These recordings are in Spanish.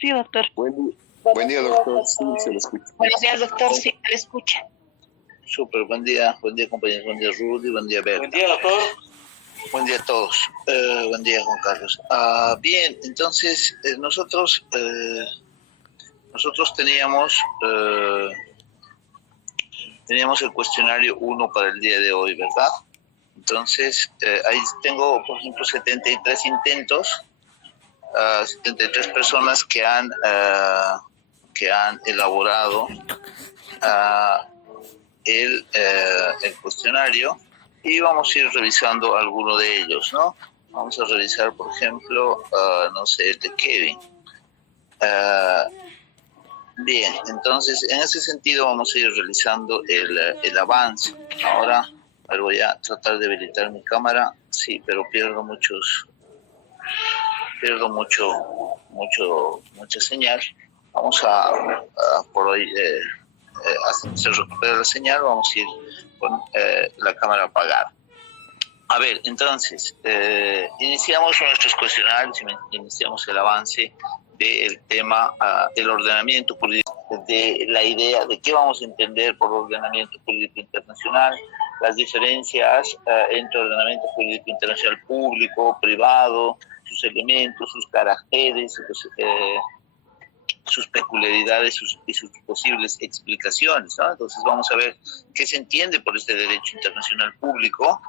Sí, doctor. Buen día, doctor. Sí, se lo escucha. Buenos días, doctor. Sí, le escucha. Súper, buen día compañeros, buen día Rudy, buen día Berta. Buen día, doctor. Buen día a todos. Buen día, Juan Carlos. Bien, entonces nosotros teníamos el cuestionario 1 para el día de hoy, ¿verdad? Entonces, ahí tengo, por ejemplo, 73 intentos, 73 personas que han elaborado el cuestionario, y vamos a ir revisando alguno de ellos, ¿no? Vamos a revisar, por ejemplo, no sé, el de Kevin. Bien, entonces, en ese sentido vamos a ir realizando el avance. Ahora, a ver, voy a tratar de habilitar mi cámara. Sí, pero pierdo mucha señal. Vamos a por hoy, hasta que se recupere la señal, vamos a ir con la cámara apagada. A ver, entonces, iniciamos nuestros cuestionarios, iniciamos el avance del tema del ordenamiento jurídico, de la idea de qué vamos a entender por ordenamiento jurídico internacional, las diferencias entre ordenamiento jurídico internacional público, privado, sus elementos, sus caracteres, sus peculiaridades y sus posibles explicaciones, ¿no? Entonces vamos a ver qué se entiende por este derecho internacional público.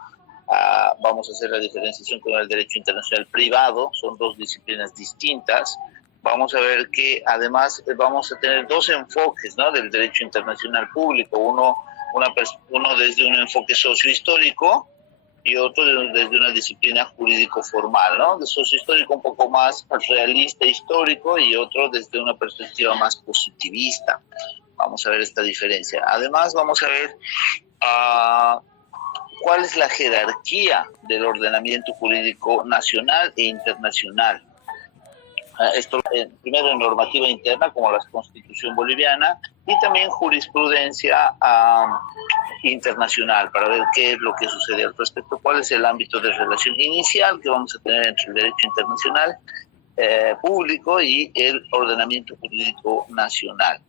Vamos a hacer la diferenciación con el derecho internacional privado, son dos disciplinas distintas. Vamos a ver que además vamos a tener dos enfoques, ¿no?, del derecho internacional público, uno desde un enfoque sociohistórico y otro desde una disciplina jurídico-formal, ¿no? De sociohistórico un poco más realista histórico y otro desde una perspectiva más positivista. Vamos a ver esta diferencia. Además vamos a ver cuál es la jerarquía del ordenamiento jurídico nacional e internacional. Esto primero en normativa interna, como la Constitución boliviana, y también jurisprudencia internacional, para ver qué es lo que sucede al respecto, cuál es el ámbito de relación inicial que vamos a tener entre el derecho internacional público y el ordenamiento jurídico nacional.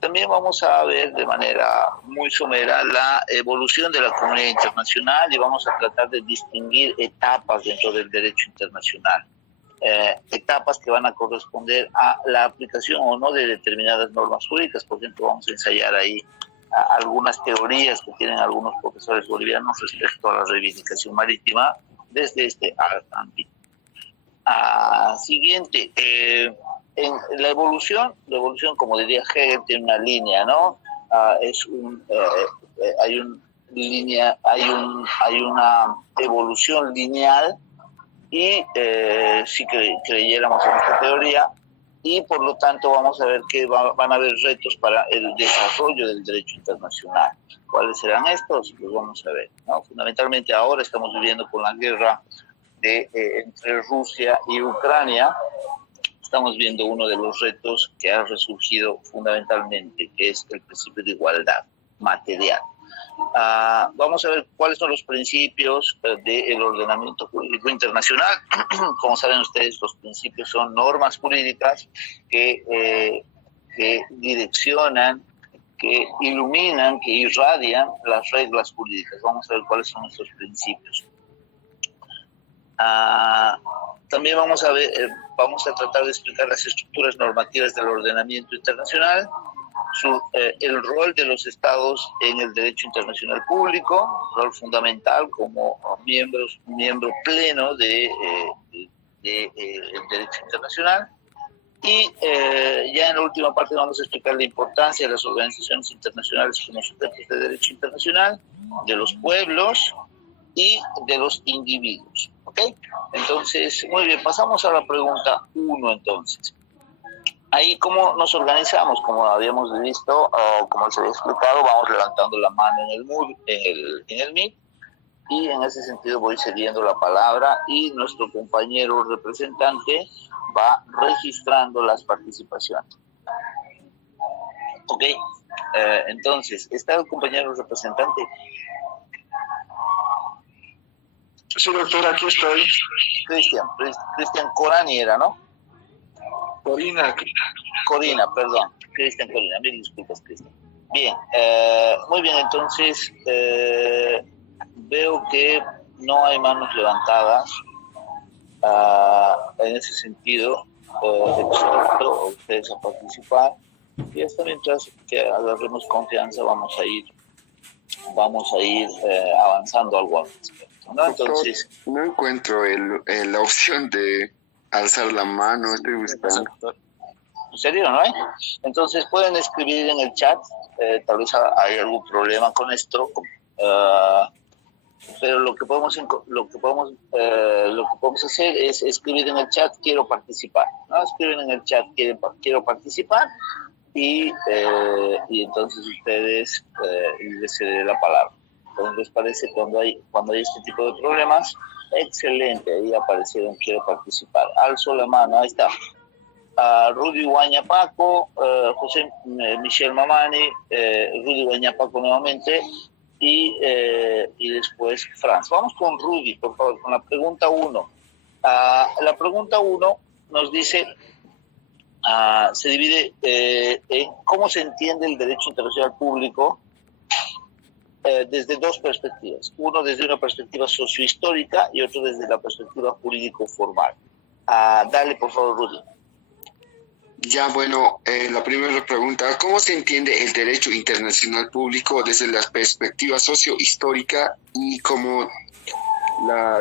También vamos a ver de manera muy somera la evolución de la comunidad internacional y vamos a tratar de distinguir etapas dentro del derecho internacional. Etapas que van a corresponder a la aplicación o no de determinadas normas jurídicas. Por ejemplo, vamos a ensayar ahí algunas teorías que tienen algunos profesores bolivianos respecto a la reivindicación marítima desde este ámbito. Siguiente, en la evolución, como diría Hegel, tiene una línea, ¿no? Hay una evolución lineal, y si creyéramos en esta teoría, y por lo tanto vamos a ver que van a haber retos para el desarrollo del derecho internacional. ¿Cuáles serán estos? Pues vamos a ver, ¿no? Fundamentalmente ahora estamos viviendo con la guerra entre Rusia y Ucrania. Estamos viendo uno de los retos que ha resurgido fundamentalmente, que es el principio de igualdad material. Vamos a ver cuáles son los principios del ordenamiento jurídico internacional. Como saben ustedes, los principios son normas jurídicas que direccionan, que iluminan, que irradian las reglas jurídicas. Vamos a ver cuáles son estos principios. También vamos a tratar de explicar las estructuras normativas del ordenamiento internacional, el rol de los estados en el derecho internacional público, rol fundamental como miembro pleno del derecho internacional. Y ya en la última parte vamos a explicar la importancia de las organizaciones internacionales como sujetos de derecho internacional, de los pueblos y de los individuos. ¿Ok? Entonces, muy bien, pasamos a la pregunta 1 entonces. Ahí, ¿cómo nos organizamos? Como habíamos visto, o como les había explicado, vamos levantando la mano en el Meet, y en ese sentido voy cediendo la palabra y nuestro compañero representante va registrando las participaciones. Ok, entonces, ¿está el compañero representante? Sí, doctor, aquí estoy. Cristian Corani era, ¿no? Corina. Corina, perdón. Cristian, Corina, mil disculpas, Cristian. Bien, muy bien, entonces veo que no hay manos levantadas. En ese sentido, exhorto a ustedes a participar y hasta mientras que agarremos confianza vamos a ir avanzando algo al respecto, ¿no? Entonces, no encuentro la opción de alzar la mano, estoy buscando. ¿en serio no hay? Entonces pueden escribir en el chat, tal vez hay algún problema con esto, pero lo que podemos hacer es escribir en el chat quiero participar, ¿no? Escriben en el chat quiero participar y entonces ustedes les cederé la palabra. Entonces les parece cuando hay este tipo de problemas, excelente, ahí aparecieron quiero participar, alzo la mano, ahí está. Rudy Guañapaco, José Michel Mamani, Rudy Guañapaco nuevamente y después Franz. Vamos con Rudy, por favor, con la pregunta 1. La pregunta 1 nos dice, se divide en cómo se entiende el derecho internacional público desde dos perspectivas. Uno desde una perspectiva sociohistórica y otro desde la perspectiva jurídico-formal. Dale, por favor, Rudy. Ya, bueno, la primera pregunta, ¿cómo se entiende el derecho internacional público desde la perspectiva sociohistórica y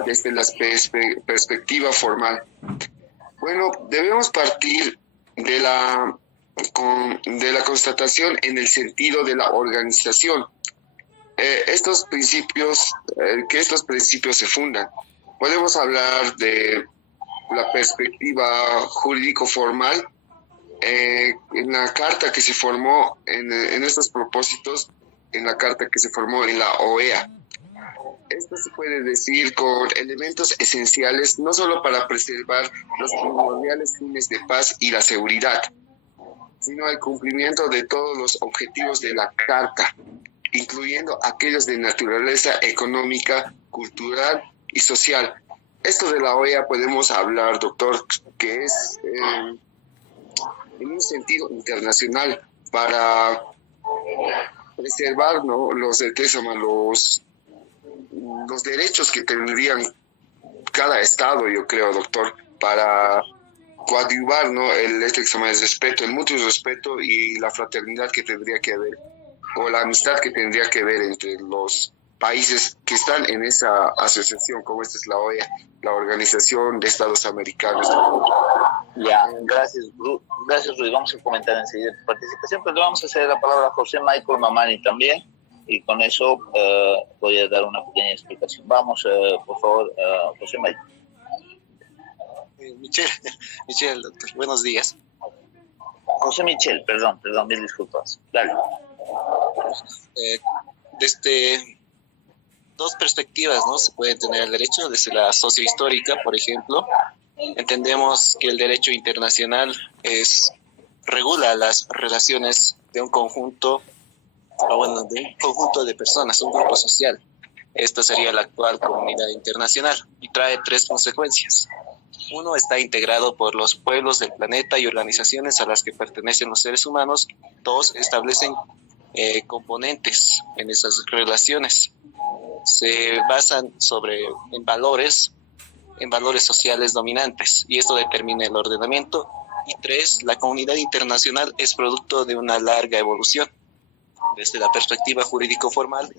desde la perspectiva formal? Bueno, debemos partir de la constatación en el sentido de la organización. Estos principios se fundan. Podemos hablar de la perspectiva jurídico-formal en la carta que se formó en estos propósitos, en la carta que se formó en la OEA. Esto se puede decir con elementos esenciales no solo para preservar los primordiales fines de paz y la seguridad, sino el cumplimiento de todos los objetivos de la carta, incluyendo aquellos de naturaleza económica, cultural y social. Esto de la OEA podemos hablar, doctor, que es en un sentido internacional para preservar, ¿no?, los derechos que tendrían cada estado, yo creo, doctor, para coadyuvar, ¿no?, el respeto, el mutuo respeto y la fraternidad que tendría que haber, o la amistad que tendría que haber entre los países que están en esa asociación, como esta es la OEA, la Organización de Estados Americanos. Ya, gracias Rudy. Vamos a comentar enseguida tu participación, pero le vamos a hacer la palabra a José Michael Mamani también, y con eso voy a dar una pequeña explicación. Vamos, por favor, José Michael. Michelle, doctor, buenos días. José Michel, perdón, mil disculpas. Dale. Desde dos perspectivas, ¿no?, se puede tener el derecho. Desde la sociohistórica, por ejemplo, entendemos que el derecho internacional regula las relaciones de un conjunto, de personas, un grupo social. Esta sería la actual comunidad internacional y trae tres consecuencias. Uno, está integrado por los pueblos del planeta y organizaciones a las que pertenecen los seres humanos. Dos, establecen componentes en esas relaciones. Se basan en valores sociales dominantes, y esto determina el ordenamiento. Y tres, la comunidad internacional es producto de una larga evolución. Desde la perspectiva jurídico-formal,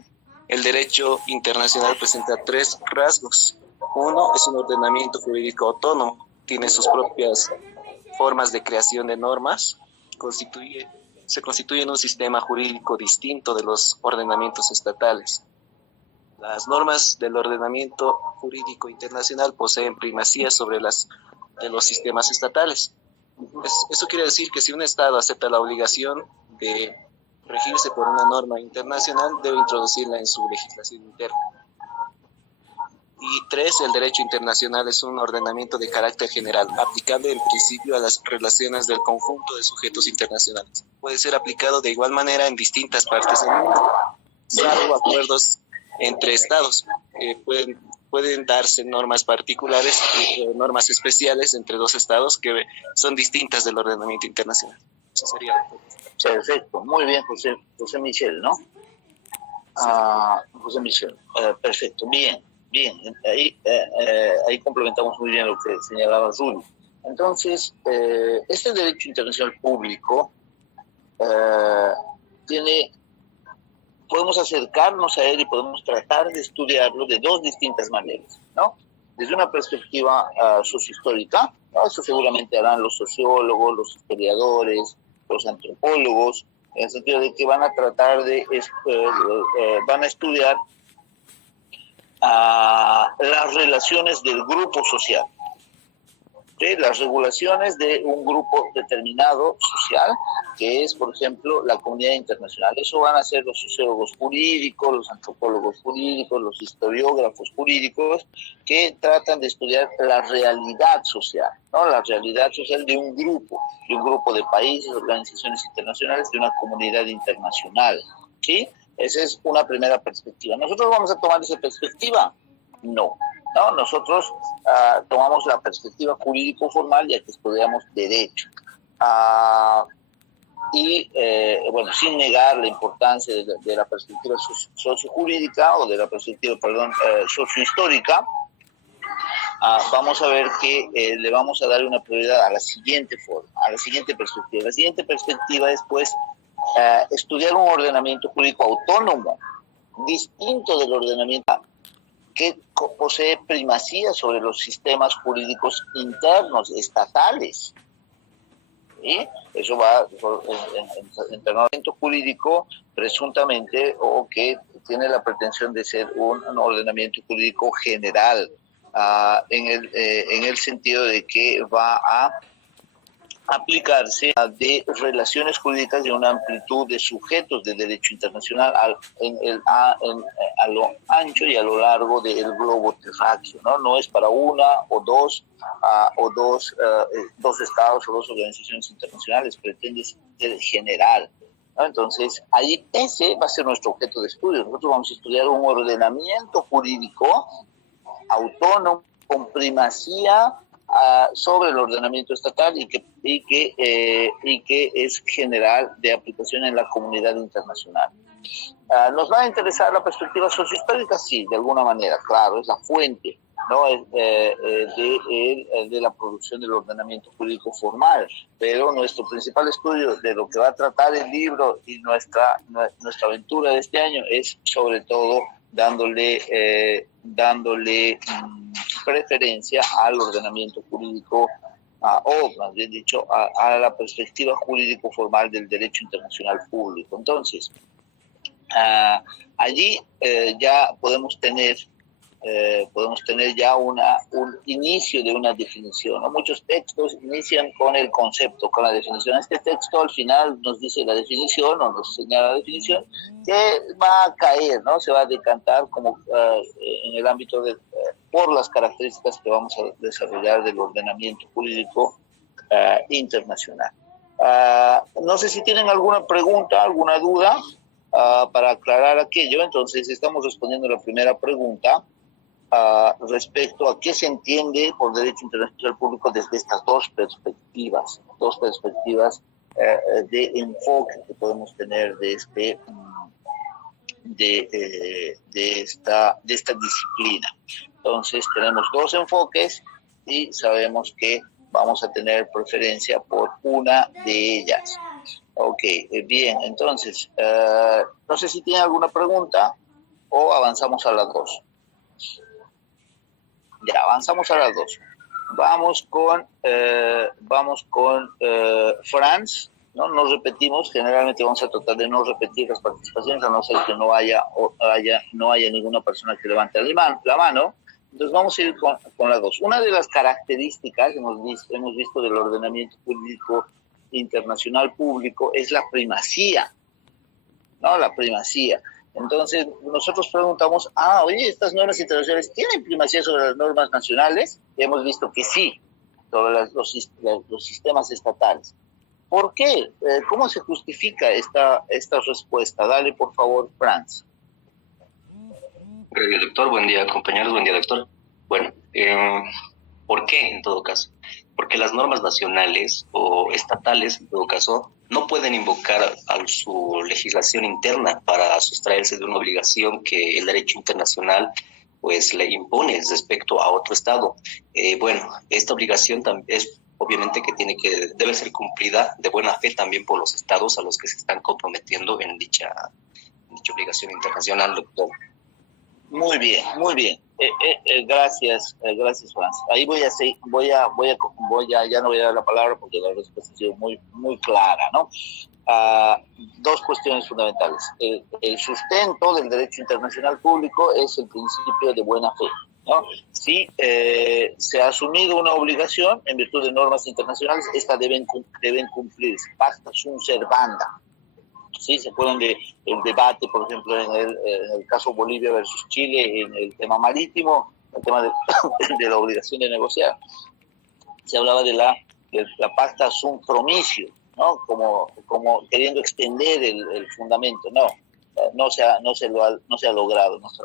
el derecho internacional presenta tres rasgos. Uno, es un ordenamiento jurídico autónomo, tiene sus propias formas de creación de normas, se constituye en un sistema jurídico distinto de los ordenamientos estatales. Las normas del ordenamiento jurídico internacional poseen primacía sobre las de los sistemas estatales. Eso quiere decir que si un Estado acepta la obligación de regirse por una norma internacional, debe introducirla en su legislación interna. Y tres, el derecho internacional es un ordenamiento de carácter general, aplicable en principio a las relaciones del conjunto de sujetos internacionales. Puede ser aplicado de igual manera en distintas partes del mundo, salvo acuerdos entre estados. Pueden pueden darse normas particulares y normas especiales entre dos estados que son distintas del ordenamiento internacional. Eso sería. Perfecto, muy bien, José Michel, ¿no? José Michel, perfecto, bien, ahí complementamos muy bien lo que señalaba Rui. Entonces, este derecho internacional público podemos acercarnos a él y podemos tratar de estudiarlo de dos distintas maneras, ¿no? Desde una perspectiva sociohistórica, ¿no? Eso seguramente harán los sociólogos, los historiadores, los antropólogos, en el sentido de que van a tratar van a estudiar las relaciones del grupo social, ¿sí? Las regulaciones de un grupo determinado social, que es, por ejemplo, la comunidad internacional. Eso van a ser los sociólogos jurídicos, los antropólogos jurídicos, los historiógrafos jurídicos, que tratan de estudiar la realidad social, ¿no? La realidad social de un grupo de países, organizaciones internacionales, de una comunidad internacional, ¿sí? Esa es una primera perspectiva. ¿Nosotros vamos a tomar esa perspectiva? No. No, nosotros tomamos la perspectiva jurídico-formal, ya que estudiamos derecho. Bueno, sin negar la importancia de la perspectiva sociojurídica o de la perspectiva, sociohistórica, vamos a ver que le vamos a dar una prioridad a la siguiente forma, a la siguiente perspectiva. La siguiente perspectiva es, pues, estudiar un ordenamiento jurídico autónomo, distinto del ordenamiento que posee primacía sobre los sistemas jurídicos internos, estatales. ¿Sí? Eso va en ordenamiento jurídico presuntamente, o que tiene la pretensión de ser un ordenamiento jurídico general, en el sentido de que va a aplicarse de relaciones jurídicas de una amplitud de sujetos de derecho internacional a lo ancho y a lo largo del globo terráqueo, ¿no? No es para una o dos estados o dos organizaciones internacionales, pretende ser general, ¿no? Entonces, ahí ese va a ser nuestro objeto de estudio. Nosotros vamos a estudiar un ordenamiento jurídico autónomo con primacía sobre el ordenamiento estatal y que es general de aplicación en la comunidad internacional. ¿Nos va a interesar la perspectiva sociohistórica? Sí, de alguna manera, claro, es la fuente, ¿no? de la producción del ordenamiento jurídico formal, pero nuestro principal estudio de lo que va a tratar el libro y nuestra aventura de este año es sobre todo dándole preferencia al ordenamiento jurídico, o más bien dicho, a la perspectiva jurídico formal del derecho internacional público. Entonces, allí ya podemos tener ya un inicio de una definición, ¿no? Muchos textos inician con el concepto, con la definición. Este texto al final nos dice la definición, o nos señala la definición, que va a caer, ¿no? Se va a decantar como en el ámbito por las características que vamos a desarrollar del ordenamiento jurídico internacional. No sé si tienen alguna pregunta, alguna duda para aclarar aquello. Entonces, estamos respondiendo a la primera pregunta respecto a qué se entiende por derecho internacional público desde estas dos perspectivas de enfoque que podemos tener de esta disciplina. Entonces, tenemos dos enfoques y sabemos que vamos a tener preferencia por una de ellas. Ok, bien, entonces, no sé si tienen alguna pregunta o avanzamos a las dos. Ya, avanzamos a las dos. Vamos con Franz, ¿no? Nos repetimos, generalmente vamos a tratar de no repetir las participaciones, a no ser que no haya ninguna persona que levante la mano. Entonces vamos a ir con las dos. Una de las características hemos visto del ordenamiento jurídico internacional público es la primacía, ¿no? La primacía. Entonces nosotros preguntamos, oye, ¿estas normas internacionales tienen primacía sobre las normas nacionales? Y hemos visto que sí, sobre los sistemas estatales. ¿Por qué? ¿Cómo se justifica esta respuesta? Dale, por favor, Franz. Previo, doctor. Buen día, compañeros. Buen día, doctor. Bueno, ¿por qué en todo caso? Porque las normas nacionales o estatales, en todo caso, no pueden invocar a su legislación interna para sustraerse de una obligación que el derecho internacional pues le impone respecto a otro Estado. Bueno, esta obligación es obviamente que debe ser cumplida de buena fe también por los Estados a los que se están comprometiendo en dicha obligación internacional, doctor. Muy bien, muy bien. Gracias, Juan. Ahí ya no voy a dar la palabra porque la respuesta ha sido muy clara, ¿no? Dos cuestiones fundamentales. El sustento del derecho internacional público es el principio de buena fe, ¿no? Si se ha asumido una obligación en virtud de normas internacionales, estas deben cumplirse. Pacta sunt servanda. Sí, se acuerdan del debate, por ejemplo, en el caso Bolivia versus Chile, en el tema marítimo, el tema de la obligación de negociar. Se hablaba de la pacta sunt promisio, ¿no? Como queriendo extender el fundamento. No se ha logrado, no se ha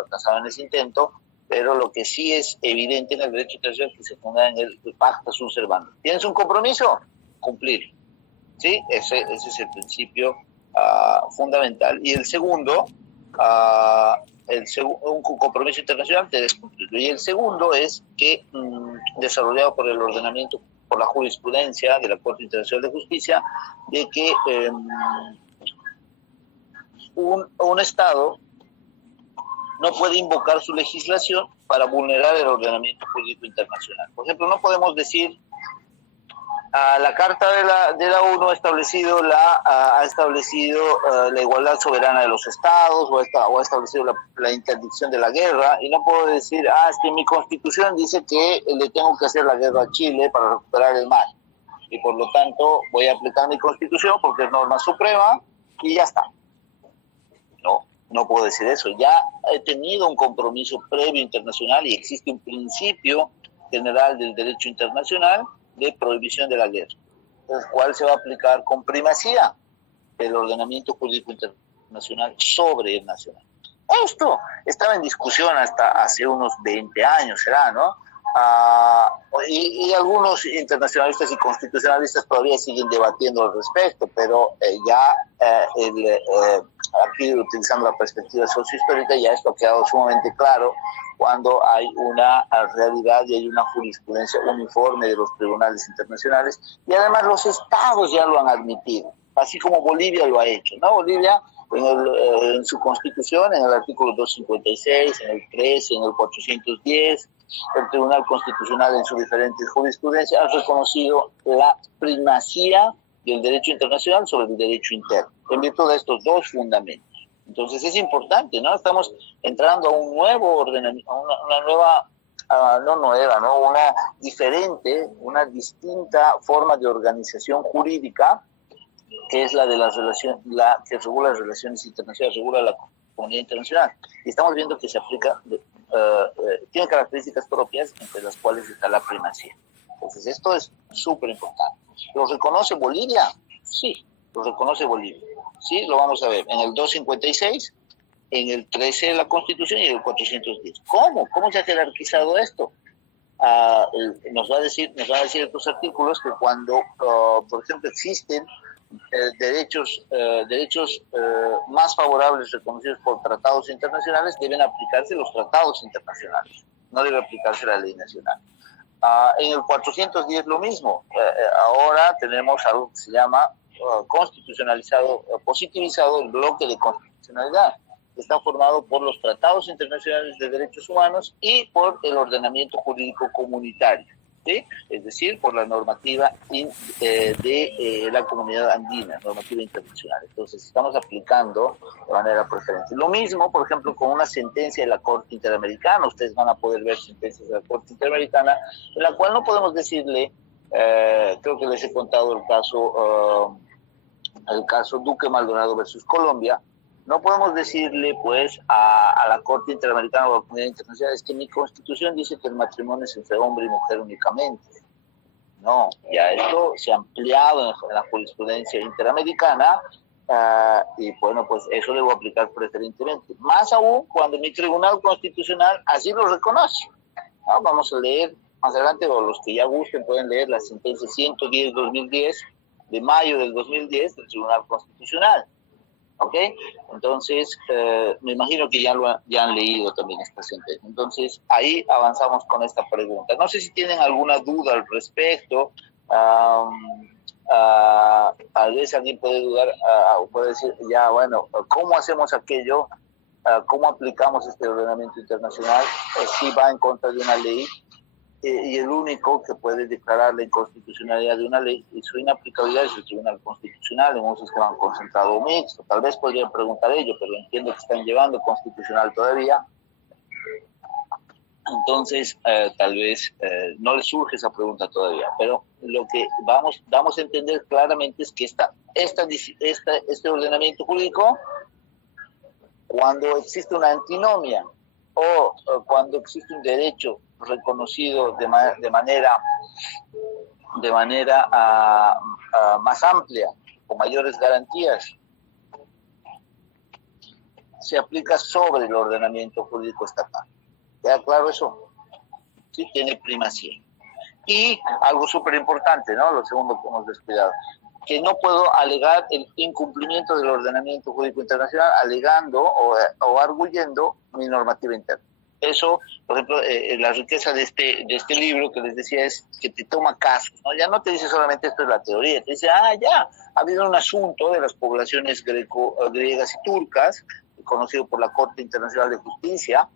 fracasado en ese intento, pero lo que sí es evidente en el derecho internacional es que se funda en el pacta sunt servanda. ¿Tienes un compromiso? Cumplir. ¿Sí? Ese es el principio fundamental. Y el segundo, un compromiso internacional debes cumplirlo. Y el segundo es que, desarrollado por el ordenamiento, por la jurisprudencia de la Corte Internacional de Justicia, de que un Estado no puede invocar su legislación para vulnerar el ordenamiento jurídico internacional. Por ejemplo, no podemos decir la Carta de la ONU ha establecido la igualdad soberana de los estados o ha establecido la interdicción de la guerra, y no puedo decir, es que mi Constitución dice que le tengo que hacer la guerra a Chile para recuperar el mar y por lo tanto voy a aplicar mi Constitución porque es norma suprema y ya está. No puedo decir eso. Ya he tenido un compromiso previo internacional y existe un principio general del derecho internacional de prohibición de la guerra, el cual se va a aplicar con primacía del ordenamiento jurídico internacional sobre el nacional. Esto estaba en discusión hasta hace unos 20 años, ¿será, no? Y algunos internacionalistas y constitucionalistas todavía siguen debatiendo al respecto, pero aquí utilizando la perspectiva sociohistórica ya esto ha quedado sumamente claro cuando hay una realidad y hay una jurisprudencia uniforme de los tribunales internacionales, y además los estados ya lo han admitido, así como Bolivia lo ha hecho, ¿no? Bolivia en su constitución, en el artículo 256, en el 13, en el 410, el Tribunal Constitucional en sus diferentes jurisprudencias ha reconocido la primacía del derecho internacional sobre el derecho interno, en virtud de estos dos fundamentos. Entonces es importante, ¿no? Estamos entrando a un nuevo ordenamiento, una diferente, una distinta forma de organización jurídica, que es la de la que regula las relaciones internacionales, regula la comunidad internacional. Y estamos viendo que se aplica, tiene características propias, entre las cuales está la primacía. Entonces esto es súper importante. ¿Lo reconoce Bolivia? Sí, lo reconoce Bolivia. Sí, lo vamos a ver en el 256, en el 13 de la Constitución y en el 410. ¿Cómo? ¿Cómo se ha jerarquizado esto? Nos van a decir estos artículos que cuando, por ejemplo, existen derechos más favorables reconocidos por tratados internacionales, deben aplicarse los tratados internacionales, no debe aplicarse la ley nacional. En el 410 lo mismo. Ahora tenemos algo que se llama positivizado el bloque de constitucionalidad, que está formado por los tratados internacionales de derechos humanos y por el ordenamiento jurídico comunitario, ¿sí? Es decir, por la normativa de la comunidad andina, normativa internacional. Entonces estamos aplicando de manera preferente. Lo mismo, por ejemplo, con una sentencia de la Corte Interamericana. Ustedes van a poder ver sentencias de la Corte Interamericana, en la cual no podemos decirle, creo que les he contado el caso Duque Maldonado versus Colombia. No podemos decirle, pues, a la Corte Interamericana o a la comunidad internacional, es que mi Constitución dice que el matrimonio es entre hombre y mujer únicamente. No, ya esto se ha ampliado en la jurisprudencia interamericana Y bueno, pues eso debo aplicar preferentemente. Más aún cuando mi Tribunal Constitucional así lo reconoce. Vamos a leer más adelante, o los que ya gusten pueden leer la sentencia 110-2010 de mayo del 2010 del Tribunal Constitucional. ¿Ok? Entonces, me imagino que ya han leído también esta sentencia. Entonces, ahí avanzamos con esta pregunta. No sé si tienen alguna duda al respecto. Tal vez alguien puede dudar, puede decir, ya, bueno, ¿cómo hacemos aquello? ¿Cómo aplicamos este ordenamiento internacional? Si va en contra de una ley, y el único que puede declarar la inconstitucionalidad de una ley y su inaplicabilidad es el Tribunal Constitucional en un sistema concentrado mixto. Tal vez podrían preguntar ello, pero entiendo que están llevando constitucional todavía. Entonces, tal vez no les surge esa pregunta todavía, pero lo que damos a entender claramente es que este ordenamiento jurídico, cuando existe una antinomia o cuando existe un derecho reconocido de manera más amplia, con mayores garantías, se aplica sobre el ordenamiento jurídico estatal. ¿Queda claro eso? Sí, tiene primacía. Y algo súper importante, ¿no? Lo segundo que hemos descuidado, que no puedo alegar el incumplimiento del ordenamiento jurídico internacional alegando o arguyendo mi normativa interna. Eso, por ejemplo, la riqueza de este libro que les decía es que te toma casos, ¿no? Ya no te dice solamente esto es la teoría, te dice, ya, ha habido un asunto de las poblaciones griegas y turcas, conocido por la Corte Internacional de Justicia,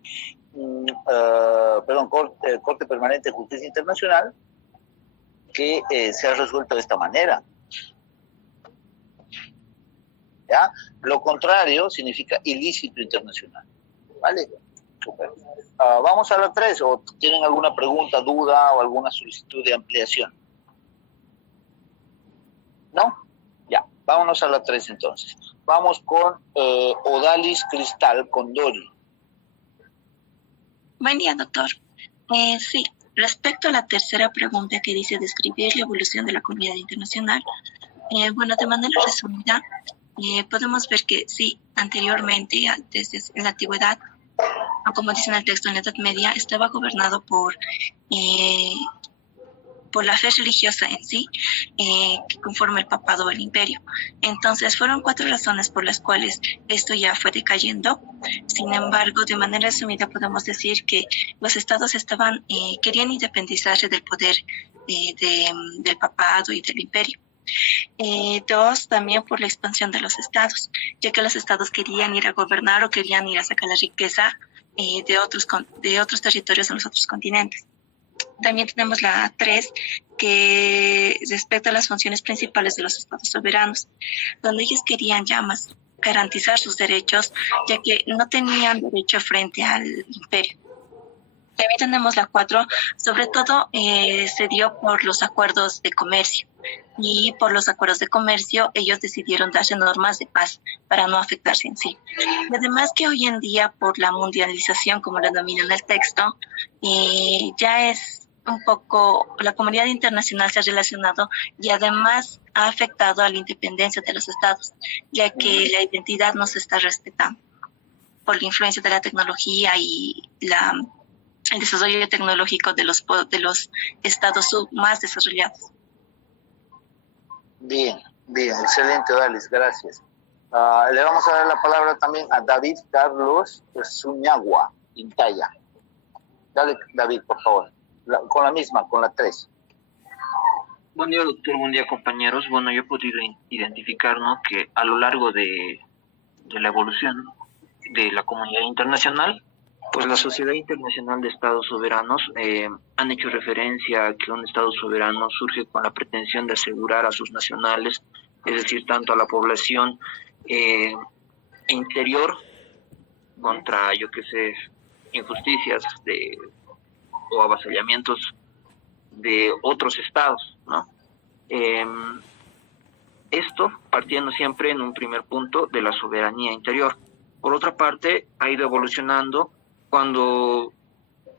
Corte Permanente de Justicia Internacional, que se ha resuelto de esta manera. ¿Ya? Lo contrario significa ilícito internacional. ¿Vale? Super. Vamos a la 3, o tienen alguna pregunta, duda o alguna solicitud de ampliación. ¿No? Ya, vámonos a la 3 entonces. Vamos con Odalis Cristal Condori. Buen día, doctor. Sí, respecto a la tercera pregunta que dice describir la evolución de la comunidad internacional, bueno, de manera resumida, podemos ver que sí, anteriormente, desde la antigüedad, o como dice en el texto, en la Edad Media, estaba gobernado por la fe religiosa en sí, que conforma el papado o el imperio. Entonces, fueron 4 razones por las cuales esto ya fue decayendo. Sin embargo, de manera resumida, podemos decir que los estados querían independizarse del poder del papado y del imperio. 2, también por la expansión de los estados, ya que los estados querían ir a gobernar o querían ir a sacar la riqueza de otros territorios en los otros continentes. También tenemos la 3, que respecta a las funciones principales de los estados soberanos, donde ellos querían ya más garantizar sus derechos, ya que no tenían derecho frente al imperio. También tenemos la 4, sobre todo se dio por los acuerdos de comercio, y por los acuerdos de comercio ellos decidieron darse normas de paz para no afectarse en sí. Y además que hoy en día, por la mundialización, como lo denomina en el texto, ya es un poco, la comunidad internacional se ha relacionado y además ha afectado a la independencia de los estados, ya que la identidad no se está respetando por la influencia de la tecnología y el desarrollo tecnológico de los estados más desarrollados. Bien, excelente, Odalis, gracias. Le vamos a dar la palabra también a David Carlos Zuñagua, Intaya. Dale, David, por favor. Con la 3. Buen día, doctor. Buen día, compañeros. Bueno, yo he podido identificar, ¿no?, que a lo largo de la evolución de la comunidad internacional, pues la Sociedad Internacional de Estados Soberanos han hecho referencia a que un Estado soberano surge con la pretensión de asegurar a sus nacionales, es decir, tanto a la población interior contra, injusticias o avasallamientos de otros estados, ¿no? Esto partiendo siempre en un primer punto de la soberanía interior. Por otra parte, ha ido evolucionando cuando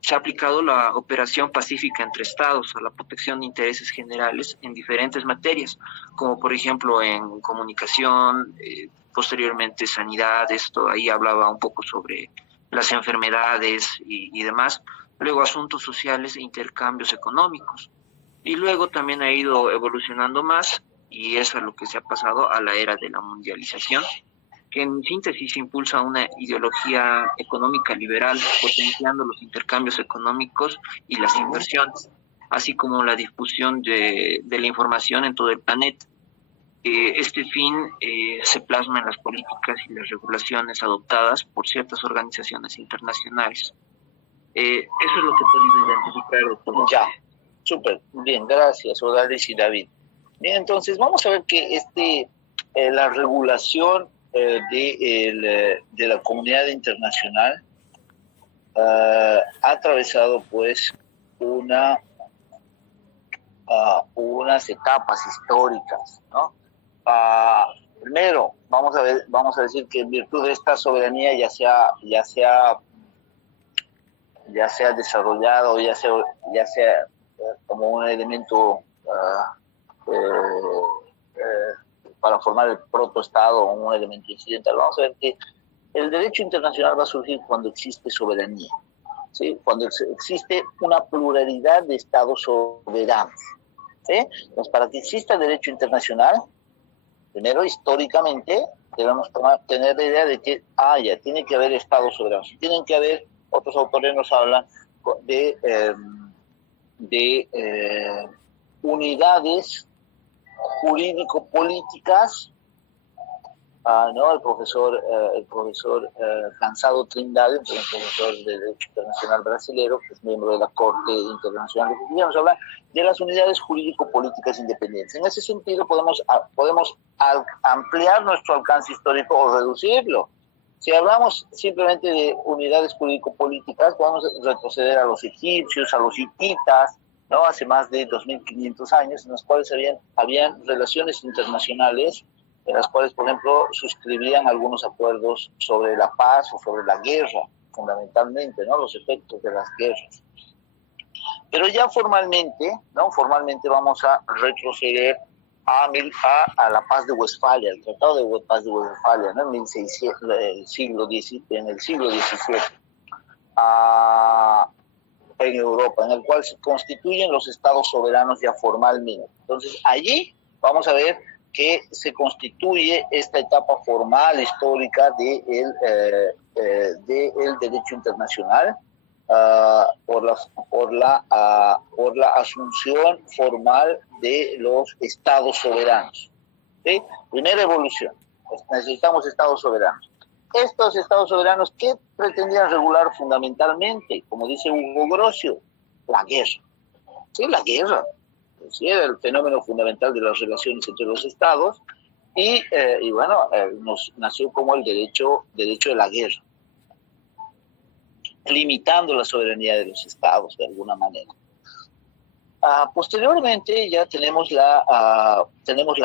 se ha aplicado la operación pacífica entre estados a la protección de intereses generales en diferentes materias, como por ejemplo en comunicación, posteriormente sanidad, esto ahí hablaba un poco sobre las enfermedades y demás, luego asuntos sociales e intercambios económicos. Y luego también ha ido evolucionando más, y eso es lo que se ha pasado a la era de la mundialización, que en síntesis impulsa una ideología económica liberal, potenciando los intercambios económicos y las inversiones, así como la difusión de la información en todo el planeta. Este fin se plasma en las políticas y las regulaciones adoptadas por ciertas organizaciones internacionales. Eso es lo que he podido identificar, doctor. Ya, súper, bien, gracias, Odalis y David. Bien, entonces vamos a ver que la regulación de la comunidad internacional ha atravesado pues unas etapas históricas, ¿no? Primero, vamos a decir que en virtud de esta soberanía ya se ha desarrollado, ya sea como un elemento para formar el protoestado o un elemento incidental. Vamos a ver que el derecho internacional va a surgir cuando existe soberanía, ¿sí? Cuando existe una pluralidad de estados soberanos, ¿sí? Entonces, para que exista el derecho internacional, primero, históricamente, debemos tener la idea de que ya tiene que haber estados soberanos. Tienen que haber, otros autores nos hablan de unidades jurídico-políticas, ¿no? El profesor Cansado Trindade, un profesor de Derecho Internacional brasilero, que es miembro de la Corte Internacional de Justicia, nos habla de las unidades jurídico-políticas independientes. En ese sentido, podemos ampliar nuestro alcance histórico o reducirlo. Si hablamos simplemente de unidades jurídico-políticas, podemos retroceder a los egipcios, a los hititas, ¿no? Hace más de 2.500 años, en los cuales habían relaciones internacionales, en las cuales, por ejemplo, suscribían algunos acuerdos sobre la paz o sobre la guerra, fundamentalmente, ¿no? Los efectos de las guerras. Pero ya formalmente, ¿no? Formalmente vamos a retroceder a la paz de Westfalia, el Tratado de Paz de Westfalia, ¿no? En el siglo XVII. En Europa, en el cual se constituyen los estados soberanos ya formalmente. Entonces, allí vamos a ver que se constituye esta etapa formal, histórica del derecho internacional por la asunción formal de los estados soberanos. ¿Sí? Primera evolución, necesitamos estados soberanos. Estos estados soberanos, ¿qué pretendían regular fundamentalmente? Como dice Hugo Grocio, la guerra. Sí, la guerra. Sí, era el fenómeno fundamental de las relaciones entre los estados y bueno, nos nació como el derecho de la guerra, limitando la soberanía de los estados de alguna manera. Posteriormente ya tenemos la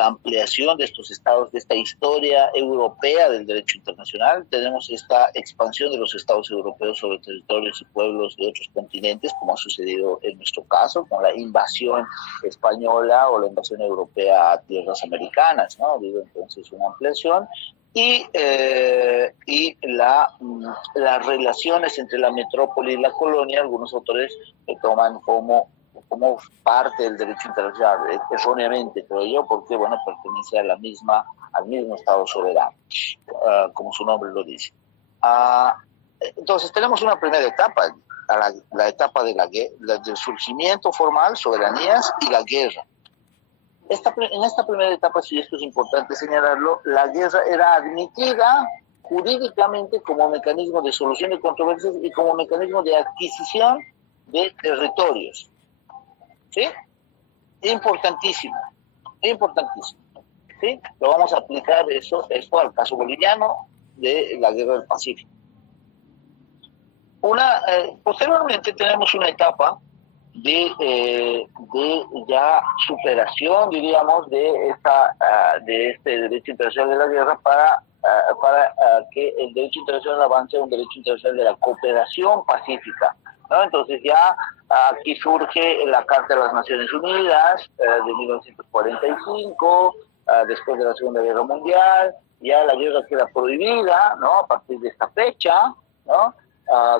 ampliación de estos estados, de esta historia europea del derecho internacional. Tenemos esta expansión de los estados europeos sobre territorios y pueblos de otros continentes, como ha sucedido en nuestro caso, con la invasión española o la invasión europea a tierras americanas, ¿no? Ha habido entonces una ampliación. Y las relaciones entre la metrópoli y la colonia, algunos autores lo toman como parte del derecho internacional, erróneamente creo yo, porque bueno, pertenece a al mismo Estado soberano, como su nombre lo dice. Entonces tenemos una primera etapa, la etapa del surgimiento formal, soberanías y la guerra. En esta primera etapa, sí, esto es importante señalarlo, la guerra era admitida jurídicamente como mecanismo de solución de controversias y como mecanismo de adquisición de territorios. ¿Sí? Importantísimo. ¿Sí? Lo vamos a aplicar esto al caso boliviano de la Guerra del Pacífico. Posteriormente tenemos una etapa de ya superación, diríamos, de este derecho internacional de la guerra para que el derecho internacional avance a un derecho internacional de la cooperación pacífica. ¿no? Entonces ya aquí surge la Carta de las Naciones Unidas de 1945, después de la Segunda Guerra Mundial, ya la guerra queda prohibida, ¿no? A partir de esta fecha, ¿no?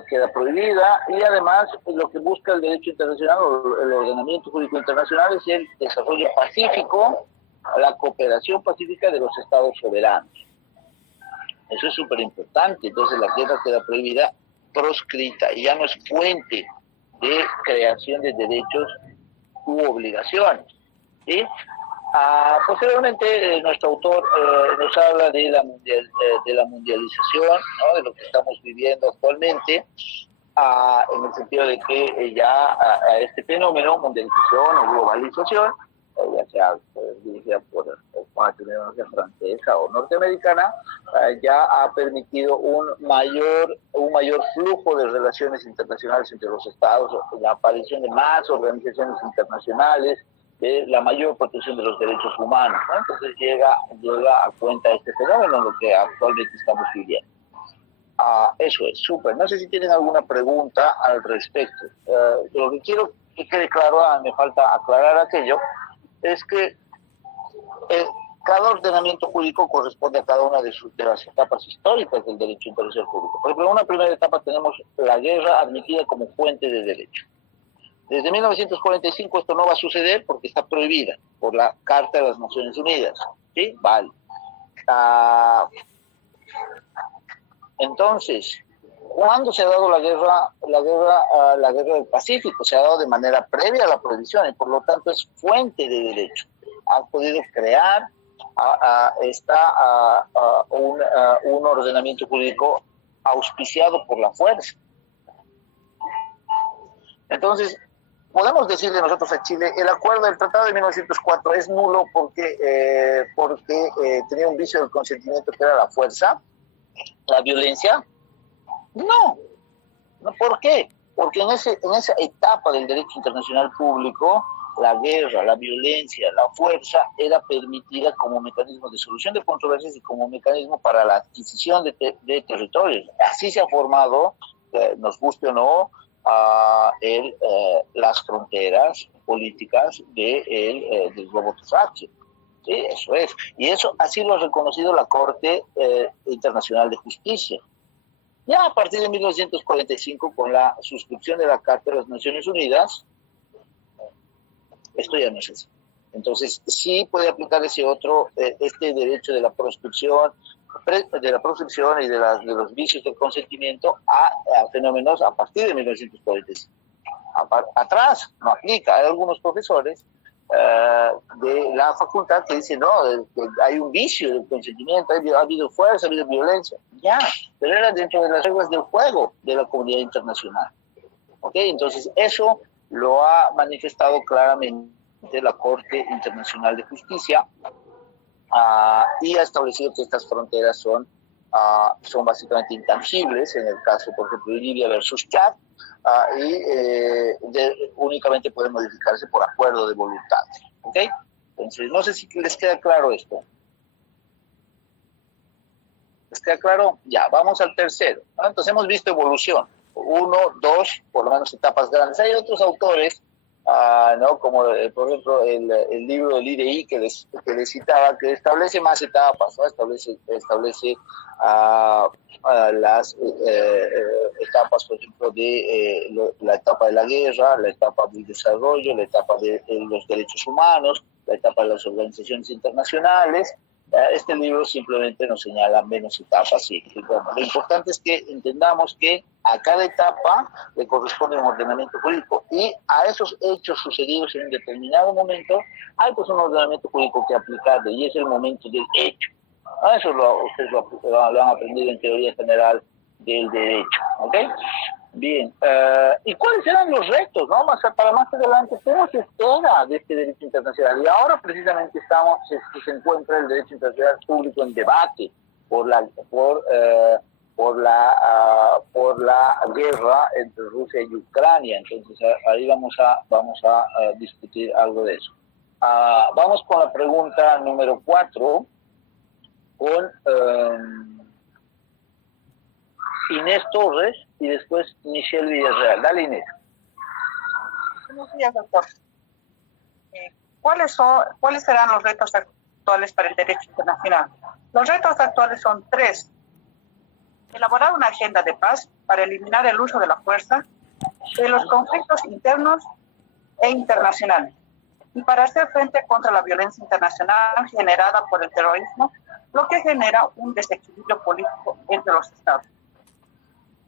Queda prohibida, y además lo que busca el derecho internacional o el ordenamiento jurídico internacional es el desarrollo pacífico, la cooperación pacífica de los estados soberanos. Eso es súper importante. Entonces la guerra queda prohibida, proscrita, y ya no es fuente de creación de derechos u obligaciones, ¿sí? Posteriormente, nuestro autor nos habla de la mundialización, ¿no? De lo que estamos viviendo actualmente, en el sentido de que ya este fenómeno, mundialización o globalización, ya sea dirigida por una tecnología francesa o norteamericana, ya ha permitido un mayor flujo de relaciones internacionales entre los estados, la aparición de más organizaciones internacionales, de la mayor protección de los derechos humanos, ¿no? Entonces llega a cuenta este fenómeno, lo que actualmente estamos viviendo. Eso es, súper. No sé si tienen alguna pregunta al respecto. Lo que quiero que quede claro, me falta aclarar aquello, es que cada ordenamiento jurídico corresponde a cada una de las etapas históricas del derecho internacional público. Por ejemplo, en una primera etapa tenemos la guerra admitida como fuente de derecho. Desde 1945 esto no va a suceder porque está prohibida por la Carta de las Naciones Unidas, ¿sí? Vale. Entonces, ¿cuándo se ha dado la guerra del Pacífico? Se ha dado de manera previa a la prohibición y por lo tanto es fuente de derecho. Ha podido crear un ordenamiento jurídico auspiciado por la fuerza. Entonces, podemos decirle nosotros a Chile, el acuerdo del Tratado de 1904 es nulo porque tenía un vicio del consentimiento que era la fuerza, la violencia. No. ¿Por qué? Porque en esa etapa del derecho internacional público, la guerra, la violencia, la fuerza era permitida como mecanismo de solución de controversias y como mecanismo para la adquisición de territorios. Así se ha formado, nos guste o no, las fronteras políticas del globo terráqueo. Sí, eso es. Y eso así lo ha reconocido la Corte Internacional de Justicia. Ya a partir de 1945, con la suscripción de la Carta de las Naciones Unidas, esto ya no es así. Entonces, sí puede aplicar este derecho de la proscripción y de los vicios del consentimiento a fenómenos a partir de 1945. Atrás no aplica. Hay algunos profesores de la facultad que dicen, no, que hay un vicio del consentimiento, ha habido fuerza, ha habido violencia. Ya, pero era dentro de las reglas del juego de la comunidad internacional. ¿Ok? Entonces, eso lo ha manifestado claramente la Corte Internacional de Justicia y ha establecido que estas fronteras son básicamente intangibles, en el caso, por ejemplo, de Libia versus Chad, únicamente pueden modificarse por acuerdo de voluntad. ¿Ok? Entonces, no sé si les queda claro esto. ¿Les queda claro? Ya, vamos al tercero, ¿no? Entonces hemos visto evolución. 1, 2, por lo menos etapas grandes. Hay otros autores, ¿no? Como por ejemplo el libro del IDI que les citaba, que establece más etapas, ¿no? Establece las etapas, por ejemplo, de la etapa de la guerra, la etapa del desarrollo, la etapa de los derechos humanos, la etapa de las organizaciones internacionales. Este libro simplemente nos señala menos etapas y bueno, lo importante es que entendamos que a cada etapa le corresponde un ordenamiento jurídico y a esos hechos sucedidos en un determinado momento hay pues un ordenamiento jurídico que aplicarle y es el momento del hecho. Eso ustedes lo han aprendido en teoría general del derecho. ¿Ok? Bien, ¿y cuáles serán los retos, no? Para más adelante, ¿cómo se espera de este derecho internacional? Y ahora precisamente se encuentra el derecho internacional público en debate por la guerra entre Rusia y Ucrania. Entonces ahí vamos a discutir algo de eso. Vamos con la pregunta número 4, Inés Torres y después Michelle Villarreal. Dale, Inés. Buenos días, doctor. ¿Cuáles serán los retos actuales para el derecho internacional? Los retos actuales son 3. Elaborar una agenda de paz para eliminar el uso de la fuerza de los conflictos internos e internacionales y para hacer frente contra la violencia internacional generada por el terrorismo, lo que genera un desequilibrio político entre los estados.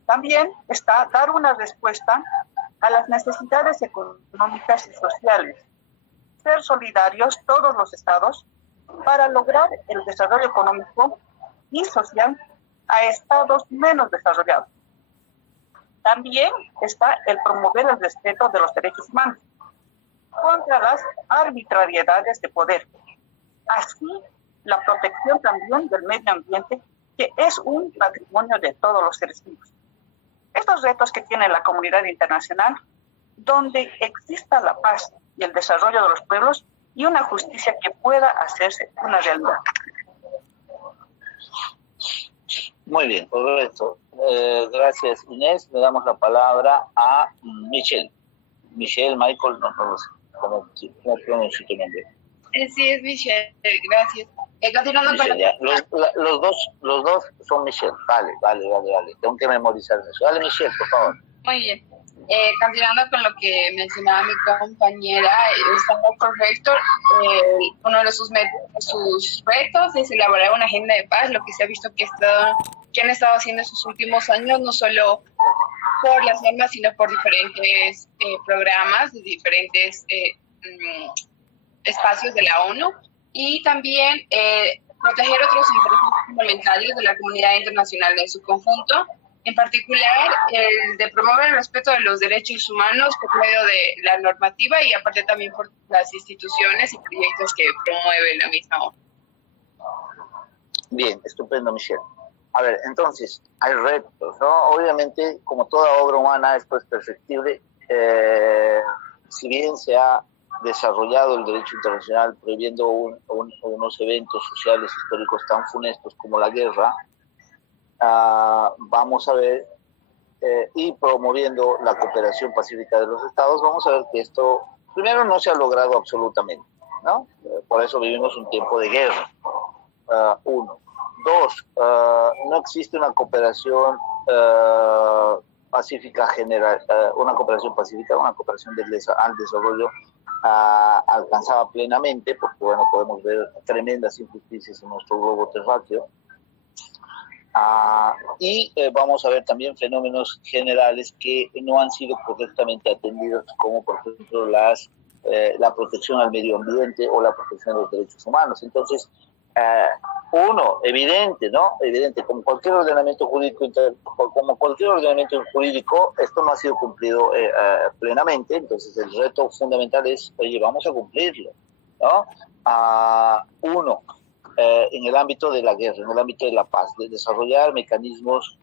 También está dar una respuesta a las necesidades económicas y sociales, ser solidarios todos los estados para lograr el desarrollo económico y social a estados menos desarrollados. También está el promover el respeto de los derechos humanos contra las arbitrariedades de poder. Así, la protección también del medio ambiente, que es un patrimonio de todos los seres vivos. Estos retos que tiene la comunidad internacional, donde exista la paz y el desarrollo de los pueblos y una justicia que pueda hacerse una realidad. Muy bien, correcto. Gracias, Inés. Le damos la palabra a Michelle. Michelle, Michael, no sé cómo pronuncio tu nombre. Sí, es Michelle, gracias. Continuando Michelle, los dos son Michelle. Vale. Tengo que memorizar eso. Dale, Michelle, por favor. Muy bien. Continuando con lo que mencionaba mi compañera, está muy correcto. Uno de sus retos es elaborar una agenda de paz, lo que se ha visto que han estado haciendo estos últimos años, no solo por las normas, sino por diferentes programas de diferentes espacios de la ONU, y también proteger otros intereses fundamentales de la comunidad internacional en su conjunto, en particular el de promover el respeto de los derechos humanos por medio de la normativa y aparte también por las instituciones y proyectos que promueven la misma ONU. Bien, estupendo, Michelle. A ver, entonces, hay retos, ¿no? Obviamente, como toda obra humana, esto es perfectible. Si bien se ha desarrollado el derecho internacional prohibiendo unos eventos sociales históricos tan funestos como la guerra, vamos a ver, y promoviendo la cooperación pacífica de los estados, vamos a ver que esto, primero, no se ha logrado absolutamente, ¿no? Por eso vivimos un tiempo de guerra, 1. 2, no existe una cooperación pacífica general, una cooperación pacífica, una cooperación al desarrollo alcanzada plenamente, porque bueno, podemos ver tremendas injusticias en nuestro globo terráqueo. Y vamos a ver también fenómenos generales que no han sido correctamente atendidos, como por ejemplo la protección al medio ambiente o la protección de los derechos humanos. Entonces, evidente, ¿no? Evidente, como cualquier ordenamiento jurídico, esto no ha sido cumplido plenamente. Entonces, el reto fundamental es, oye, vamos a cumplirlo, ¿no? En el ámbito de la guerra, en el ámbito de la paz, de desarrollar mecanismos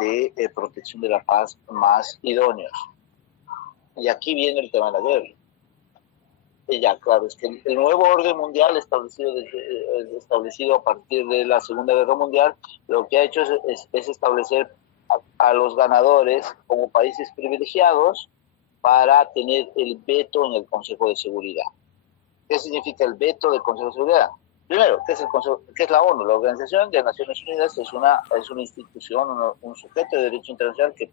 de protección de la paz más idóneos. Y aquí viene el tema de la guerra. Y ya, claro, es que el nuevo orden mundial establecido a partir de la Segunda Guerra Mundial, lo que ha hecho es establecer a los ganadores como países privilegiados para tener el veto en el Consejo de Seguridad. ¿Qué significa el veto del Consejo de Seguridad? Primero, ¿qué es la ONU? La Organización de Naciones Unidas es una institución, un sujeto de derecho internacional que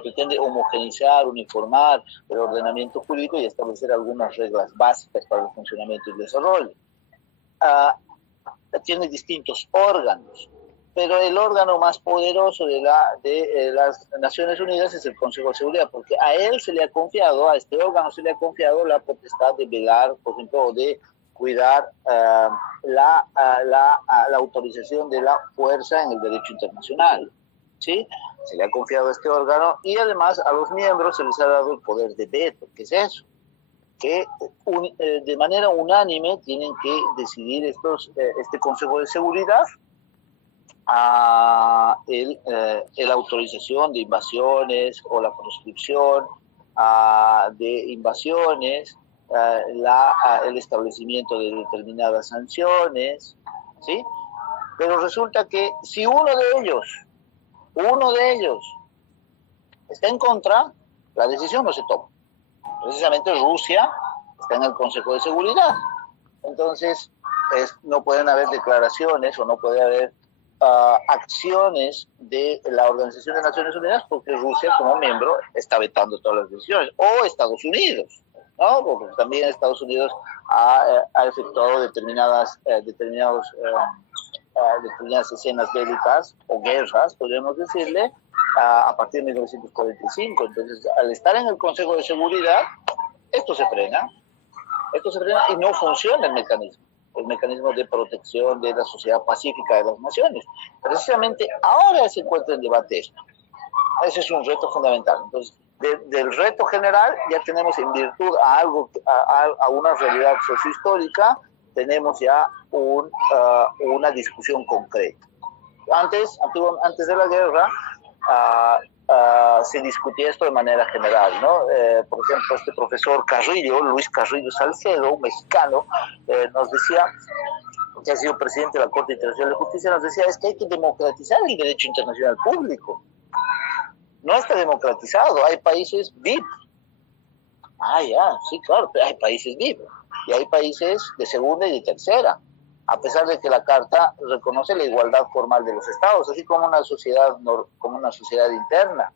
pretende homogeneizar, uniformar el ordenamiento jurídico y establecer algunas reglas básicas para el funcionamiento y el desarrollo. Tiene distintos órganos, pero el órgano más poderoso de las Naciones Unidas es el Consejo de Seguridad, porque a este órgano se le ha confiado la potestad de velar, por ejemplo, o de cuidar la autorización de la fuerza en el derecho internacional, ¿sí? Se le ha confiado a este órgano y además a los miembros se les ha dado el poder de veto. ¿Qué es eso? Que de manera unánime tienen que decidir este Consejo de Seguridad la autorización de invasiones o la proscripción de invasiones, el establecimiento de determinadas sanciones, ¿sí? Pero resulta que si uno de ellos está en contra, la decisión no se toma. Precisamente Rusia está en el Consejo de Seguridad. Entonces, no pueden haber declaraciones o no puede haber acciones de la Organización de Naciones Unidas porque Rusia como miembro está vetando todas las decisiones. O Estados Unidos, ¿no? Porque también Estados Unidos ha efectuado determinadas escenas bélicas o guerras, podríamos decirle, a partir de 1945. Entonces, al estar en el Consejo de Seguridad, esto se frena y no funciona el mecanismo de protección de la sociedad pacífica de las naciones. Precisamente ahora se encuentra en debate esto. Ese es un reto fundamental. Entonces, del reto general ya tenemos, en virtud a una realidad sociohistórica, tenemos ya una discusión concreta. Antes de la guerra, se discutía esto de manera general, ¿no? Por ejemplo, este profesor Luis Carrillo Salcedo, un mexicano, nos decía, que ha sido presidente de la Corte Internacional de Justicia, nos decía, es que hay que democratizar el derecho internacional público. No está democratizado, hay países VIP. Sí, claro, pero hay países VIP. Y hay países de segunda y de tercera, a pesar de que la Carta reconoce la igualdad formal de los estados, así como una sociedad interna.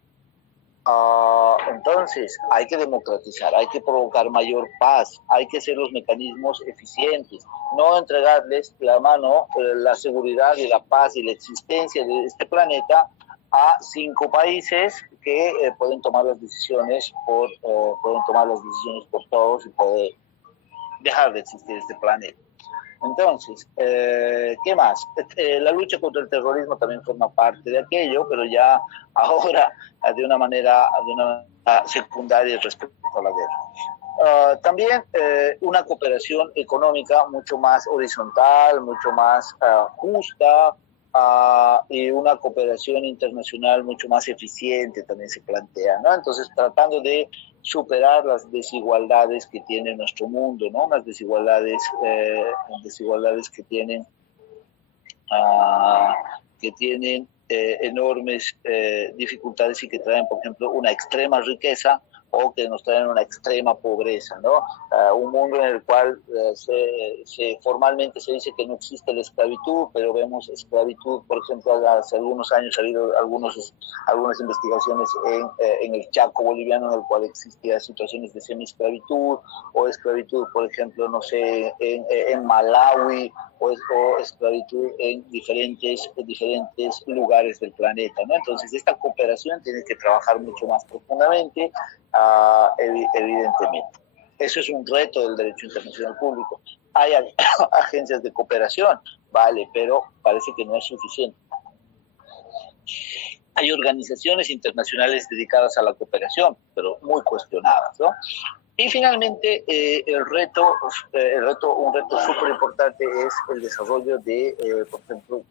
Entonces, hay que democratizar, hay que provocar mayor paz, hay que hacer los mecanismos eficientes, no entregarles la mano, la seguridad y la paz y la existencia de este planeta a 5 países que pueden tomar las decisiones por todos y poder dejar de existir este planeta. Entonces, ¿qué más? La lucha contra el terrorismo también forma parte de aquello, pero ya ahora de una manera secundaria respecto a la guerra. También una cooperación económica mucho más horizontal, mucho más justa, y una cooperación internacional mucho más eficiente también se plantea, ¿no? Entonces, tratando de superar las desigualdades que tiene nuestro mundo, ¿no? Unas desigualdades que tienen enormes dificultades y que traen, por ejemplo, una extrema riqueza o que nos traen una extrema pobreza, ¿no? Un mundo en el cual formalmente se dice que no existe la esclavitud, pero vemos esclavitud, por ejemplo, hace algunos años ha habido algunas investigaciones en el Chaco boliviano en el cual existían situaciones de semi-esclavitud o esclavitud, por ejemplo, no sé, en Malawi o esclavitud en diferentes lugares del planeta, ¿no? Entonces, esta cooperación tiene que trabajar mucho más profundamente, evidentemente. Eso es un reto del derecho internacional público. Hay agencias de cooperación, vale, pero parece que no es suficiente. Hay organizaciones internacionales dedicadas a la cooperación, pero muy cuestionadas, ¿no? Y finalmente, un reto súper importante es el desarrollo de, por ejemplo,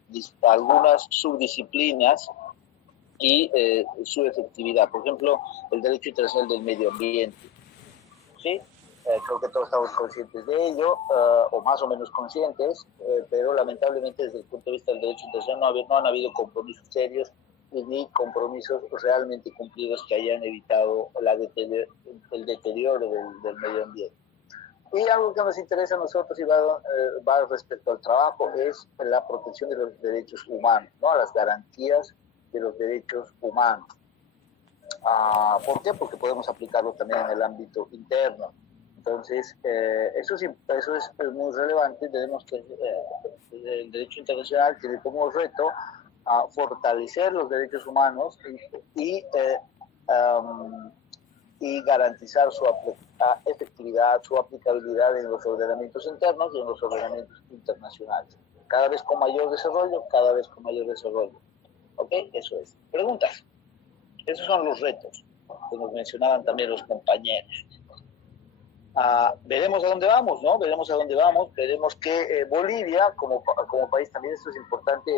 algunas subdisciplinas y su efectividad. Por ejemplo, el derecho internacional del medio ambiente. ¿Sí? Creo que todos estamos conscientes de ello, o más o menos conscientes, pero lamentablemente desde el punto de vista del derecho internacional no han habido compromisos serios ni compromisos realmente cumplidos que hayan evitado el deterioro del medio ambiente. Y algo que nos interesa a nosotros y va respecto al trabajo es la protección de los derechos humanos, ¿no? Las garantías de los derechos humanos. ¿Por qué? Porque podemos aplicarlo también en el ámbito interno. Entonces, eso es muy relevante. Tenemos que el derecho internacional tiene como reto fortalecer los derechos humanos y garantizar su efectividad, su aplicabilidad en los ordenamientos internos y en los ordenamientos internacionales. Cada vez con mayor desarrollo. ¿Ok? Eso es. Preguntas. Esos son los retos que nos mencionaban también los compañeros. Veremos a dónde vamos, ¿no? Veremos que Bolivia, como país también, esto es importante,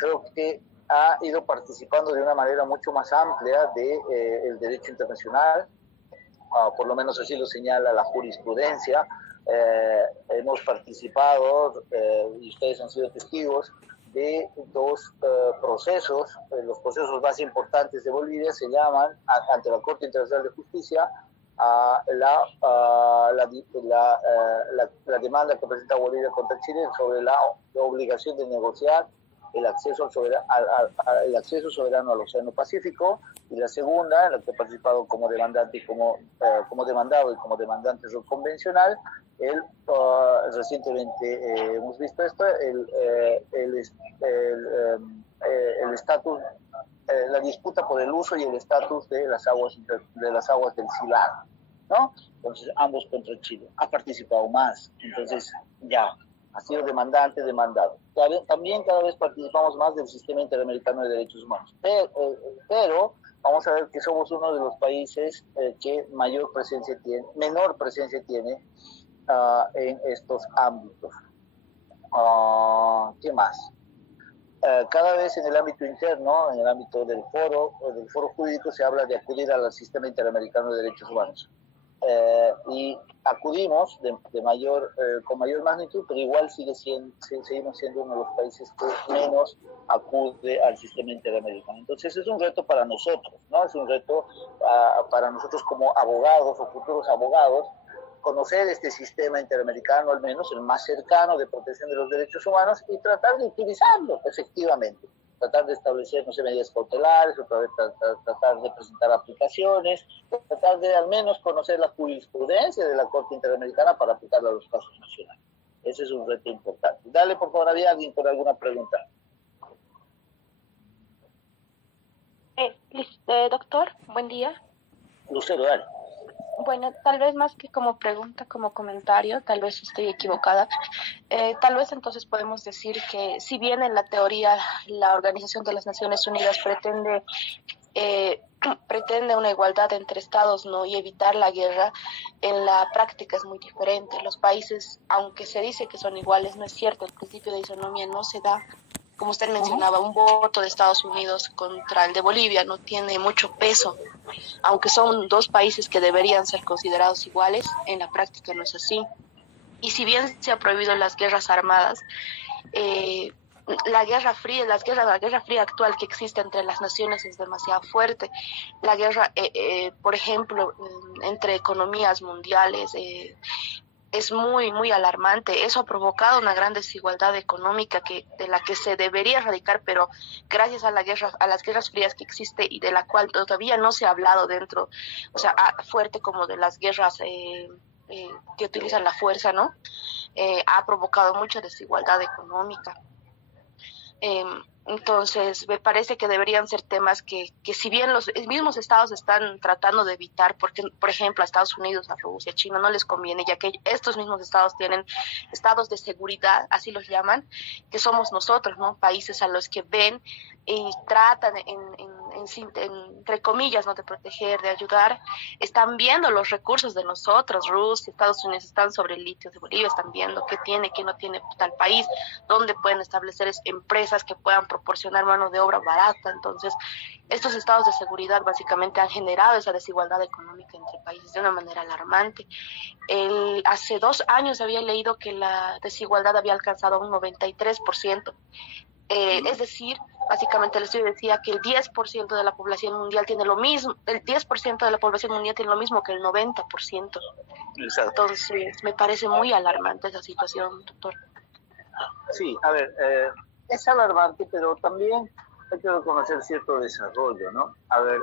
creo que ha ido participando de una manera mucho más amplia del derecho internacional, por lo menos así lo señala la jurisprudencia. Hemos participado, y ustedes han sido testigos, de dos procesos. Los procesos más importantes de Bolivia se llaman, ante la Corte Internacional de Justicia, la demanda que presenta Bolivia contra Chile sobre la obligación de negociar el acceso soberano al Océano Pacífico, y la segunda, en la que he participado como demandante y como demandado y como demandante convencional. Recientemente hemos visto esto, el estatus, la disputa por el uso y el estatus de las aguas del Silar, ¿no? Entonces, ambos contra Chile. Ha participado más, entonces ya ha sido demandante, demandado. También cada vez participamos más del Sistema Interamericano de Derechos Humanos. Pero vamos a ver que somos uno de los países que menor presencia tiene en estos ámbitos. ¿Qué más? Cada vez en el ámbito interno, en el ámbito del foro jurídico, se habla de acudir al Sistema Interamericano de Derechos Humanos. Y acudimos con mayor magnitud, pero igual seguimos siendo uno de los países que menos acude al sistema interamericano. Entonces es un reto para nosotros, ¿no? Es un reto para nosotros como abogados o futuros abogados, conocer este sistema interamericano, al menos el más cercano de protección de los derechos humanos, y tratar de utilizarlo efectivamente. Tratar de establecer, medidas cautelares, o tratar de presentar aplicaciones, tratar de al menos conocer la jurisprudencia de la Corte Interamericana para aplicarla a los casos nacionales. Ese es un reto importante. Dale, por favor, ¿había alguien con alguna pregunta? Doctor, buen día. Lucero, dale. Bueno, tal vez más que como pregunta, como comentario, tal vez estoy equivocada. Tal vez entonces podemos decir que si bien en la teoría la Organización de las Naciones Unidas pretende una igualdad entre estados, ¿no?, y evitar la guerra, en la práctica es muy diferente. Los países, aunque se dice que son iguales, no es cierto, el principio de isonomía no se da. Como usted mencionaba, un voto de Estados Unidos contra el de Bolivia no tiene mucho peso, aunque son dos países que deberían ser considerados iguales, en la práctica no es así. Y si bien se ha prohibido las guerras armadas, la guerra fría actual que existe entre las naciones es demasiado fuerte. La guerra, por ejemplo, entre economías mundiales, es muy, muy alarmante. Eso ha provocado una gran desigualdad económica de la que se debería erradicar, pero gracias a las guerras frías que existe y de la cual todavía no se ha hablado dentro, fuerte como de las guerras que utilizan la fuerza, ¿no? Ha provocado mucha desigualdad económica. Entonces, me parece que deberían ser temas que si bien los mismos estados están tratando de evitar, porque, por ejemplo, a Estados Unidos, a Rusia, a China no les conviene, ya que estos mismos estados tienen estados de seguridad, así los llaman, que somos nosotros, ¿no? Países a los que ven y tratan entre comillas, ¿no?, de proteger, de ayudar. Están viendo los recursos de nosotros. Rusia, Estados Unidos están sobre el litio de Bolivia, están viendo qué tiene, qué no tiene tal país, dónde pueden establecer empresas que puedan proporcionar mano de obra barata. Entonces, estos estados de seguridad básicamente han generado esa desigualdad económica entre países de una manera alarmante. Hace 2 años había leído que la desigualdad había alcanzado un 93%. Es decir, básicamente el estudio decía que el 10% de la población mundial tiene lo mismo, el 10% de la población mundial tiene lo mismo que el 90%. Exacto. Entonces, me parece muy alarmante esa situación, doctor. Sí, a ver, es alarmante, pero también hay que reconocer cierto desarrollo, ¿no? A ver,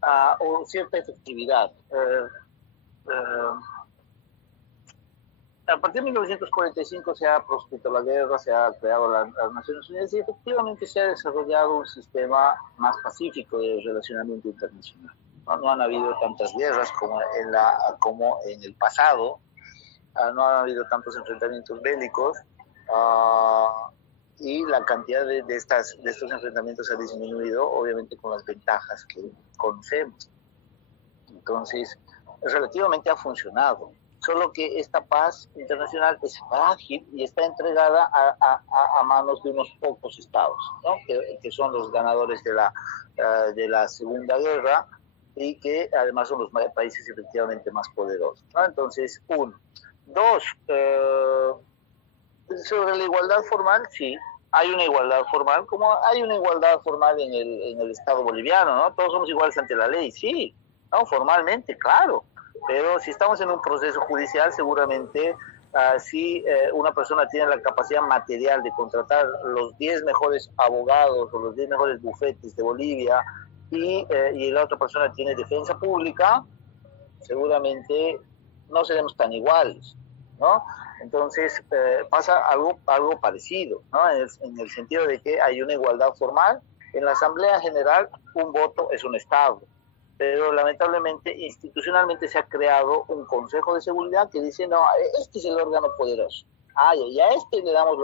o cierta efectividad. A partir de 1945 se ha proscrito la guerra, se ha creado las Naciones Unidas y efectivamente se ha desarrollado un sistema más pacífico de relacionamiento internacional. No han habido tantas guerras como en el pasado, no han habido tantos enfrentamientos bélicos, y la cantidad de estos enfrentamientos ha disminuido, obviamente con las ventajas que conocemos. Entonces, relativamente ha funcionado. Solo que esta paz internacional es frágil y está entregada a manos de unos pocos estados, ¿no? que son los ganadores de la Segunda Guerra y que además son los países efectivamente más poderosos, ¿no? Entonces, 1. 2, sobre la igualdad formal, sí, hay una igualdad formal, como hay una igualdad formal en el Estado boliviano, ¿no? Todos somos iguales ante la ley, sí, ¿no? Formalmente, claro, pero si estamos en un proceso judicial, seguramente si una persona tiene la capacidad material de contratar los 10 mejores abogados o los 10 mejores bufetes de Bolivia y la otra persona tiene defensa pública, seguramente no seremos tan iguales, ¿no? Entonces pasa algo parecido, ¿no? En el sentido de que hay una igualdad formal. En la Asamblea General un voto es un Estado, pero lamentablemente institucionalmente se ha creado un Consejo de Seguridad que dice, no, este es el órgano poderoso. Y a este le damos,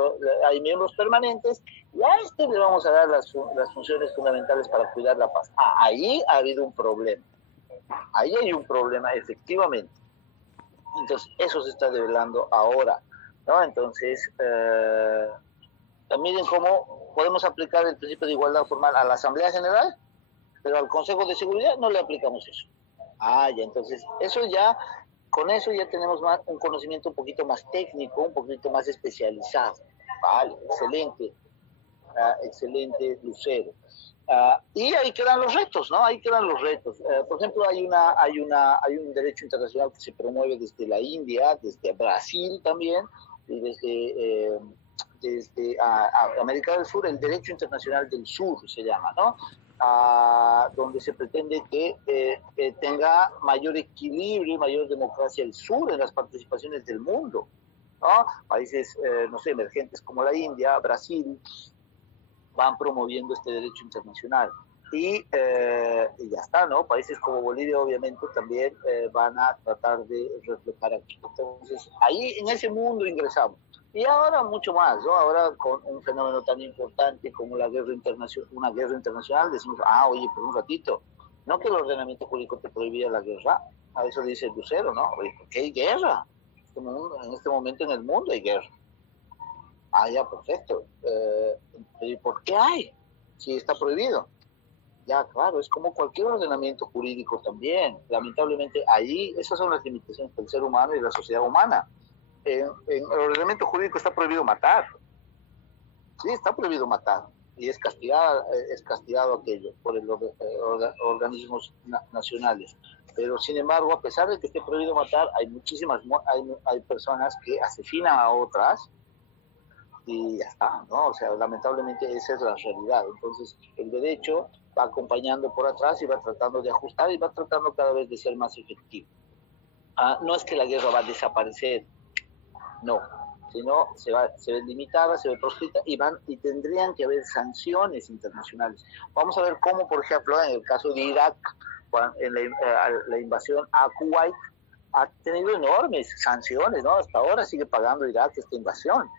hay miembros permanentes, y a este le vamos a dar las funciones fundamentales para cuidar la paz. Ahí ha habido un problema. Ahí hay un problema, efectivamente. Entonces, eso se está develando ahora, ¿no? Entonces, miren cómo podemos aplicar el principio de igualdad formal a la Asamblea General, pero al Consejo de Seguridad no le aplicamos eso. Ya, entonces, con eso ya tenemos un conocimiento un poquito más técnico, un poquito más especializado. Vale, excelente, Lucero. Y ahí quedan los retos, ¿no? Ahí quedan los retos. Por ejemplo, hay un derecho internacional que se promueve desde la India, desde Brasil también, y desde América del Sur, el derecho internacional del sur se llama, ¿no? Donde se pretende que tenga mayor equilibrio y mayor democracia el sur en las participaciones del mundo, ¿no? Países, no sé, emergentes como la India, Brasil, van promoviendo este derecho internacional. Y ya está, ¿no? Países como Bolivia, obviamente, también van a tratar de reflejar aquí. Entonces, ahí en ese mundo ingresamos. Y ahora mucho más, ¿no? Ahora con un fenómeno tan importante como una guerra internacional, decimos, oye, por un ratito, no que el ordenamiento jurídico te prohibía la guerra, a eso dice Lucero, ¿no? Oye, ¿por qué hay guerra? En este momento en el mundo hay guerra. Ya, perfecto. ¿Y por qué hay? Si está prohibido. Ya, claro, es como cualquier ordenamiento jurídico también. Lamentablemente, ahí, esas son las limitaciones del ser humano y de la sociedad humana. En el ordenamiento jurídico está prohibido matar. Sí, está prohibido matar. Y es castigado aquello por los organismos nacionales. Pero, sin embargo, a pesar de que esté prohibido matar, hay personas que asesinan a otras y ya está, ¿no? O sea, lamentablemente esa es la realidad. Entonces, el derecho va acompañando por atrás y va tratando de ajustar y va tratando cada vez de ser más efectivo. No es que la guerra va a desaparecer, no, sino se ve limitada, se ve proscrita y tendrían que haber sanciones internacionales. Vamos a ver cómo, por ejemplo, en el caso de Irak, en la invasión a Kuwait, ha tenido enormes sanciones, ¿no? Hasta ahora sigue pagando Irak esta invasión,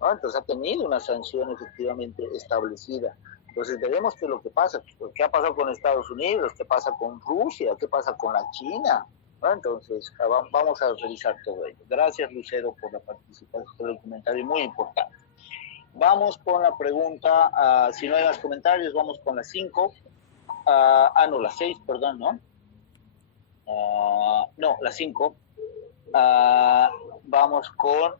¿no? Entonces ha tenido una sanción efectivamente establecida. Entonces veremos qué es lo que pasa, qué ha pasado con Estados Unidos, qué pasa con Rusia, qué pasa con la China, ¿no? Entonces vamos a revisar todo ello. Gracias, Lucero, por la participación, por el comentario muy importante. Vamos con la pregunta, si no hay más comentarios, vamos con la 5, la 6, perdón, ¿no? No, la 5. Vamos con,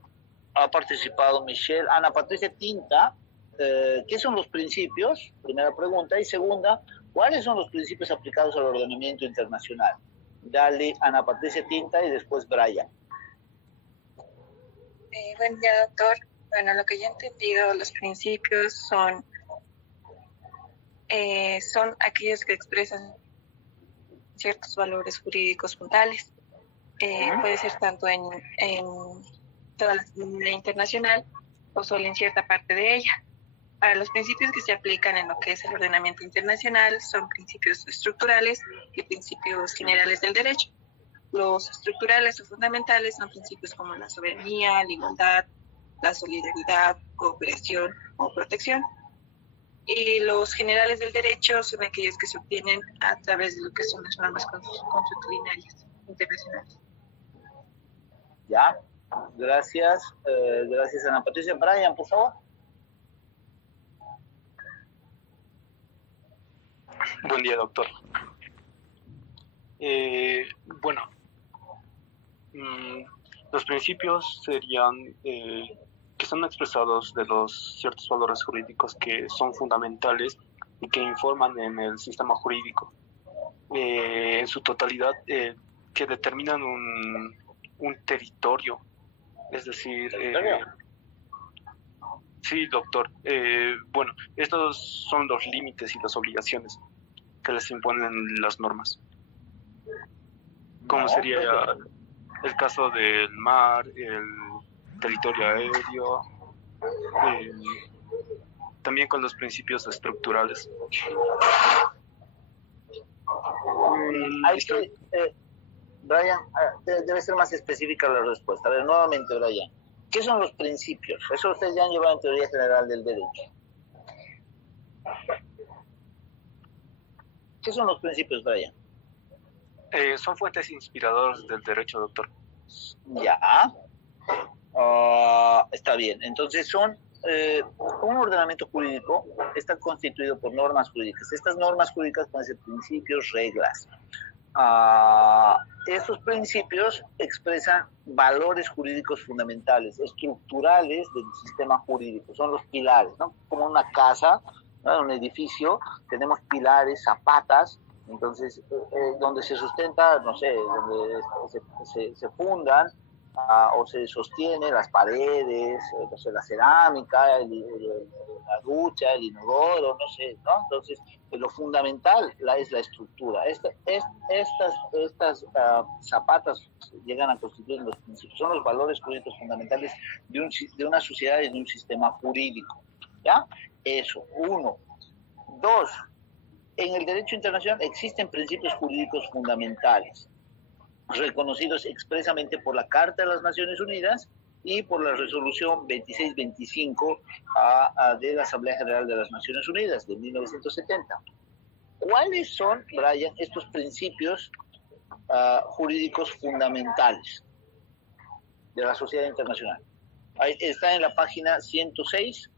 ha participado Michelle, Ana Patricia Tinta. ¿Qué son los principios? Primera pregunta. Y segunda, ¿cuáles son los principios aplicados al ordenamiento internacional? Dale, Ana Patricia Tinta, y después Brian. Buen día, doctor. Bueno, lo que yo he entendido, los principios son aquellos que expresan ciertos valores jurídicos fundamentales. Puede ser tanto en toda la comunidad internacional o solo en cierta parte de ella. Para los principios que se aplican en lo que es el ordenamiento internacional son principios estructurales y principios generales del derecho. Los estructurales o fundamentales son principios como la soberanía, la igualdad, la solidaridad, cooperación o protección. Y los generales del derecho son aquellos que se obtienen a través de lo que son las normas consuetudinarias internacionales. Ya, gracias Ana Patricia. Brian, por favor. Buen día, doctor. Bueno, los principios serían que están expresados de los ciertos valores jurídicos que son fundamentales y que informan en el sistema jurídico en su totalidad, que determinan un territorio, es decir, sí, doctor. Bueno, estos son los límites y las obligaciones que les imponen las normas. Como sería el caso del mar, el territorio aéreo, también con los principios estructurales. Brian, debe ser más específica la respuesta. A ver, nuevamente, Brian. ¿Qué son los principios? Eso ustedes ya han llevado en teoría general del derecho. ¿Qué son los principios, Brian? Son fuentes inspiradoras del derecho, doctor. Ya. Está bien. Entonces son un ordenamiento jurídico está constituido por normas jurídicas. Estas normas jurídicas pueden ser principios, reglas. Estos principios expresan valores jurídicos fundamentales, estructurales del sistema jurídico, son los pilares, ¿no? Como una casa, ¿no? Un edificio, tenemos pilares, zapatas, entonces donde se sustenta, no sé, donde se fundan o se sostiene las paredes, no sé, la cerámica, la ducha, el inodoro, no sé, ¿no? Entonces, lo fundamental es la estructura. Estas zapatas llegan a constituir los principios, son los valores jurídicos fundamentales de una sociedad y de un sistema jurídico, ¿ya? Eso, uno. Dos, en el derecho internacional existen principios jurídicos fundamentales, reconocidos expresamente por la Carta de las Naciones Unidas y por la resolución 2625 de la Asamblea General de las Naciones Unidas de 1970. ¿Cuáles son, Brian, estos principios jurídicos fundamentales de la sociedad internacional? Ahí está en la página 106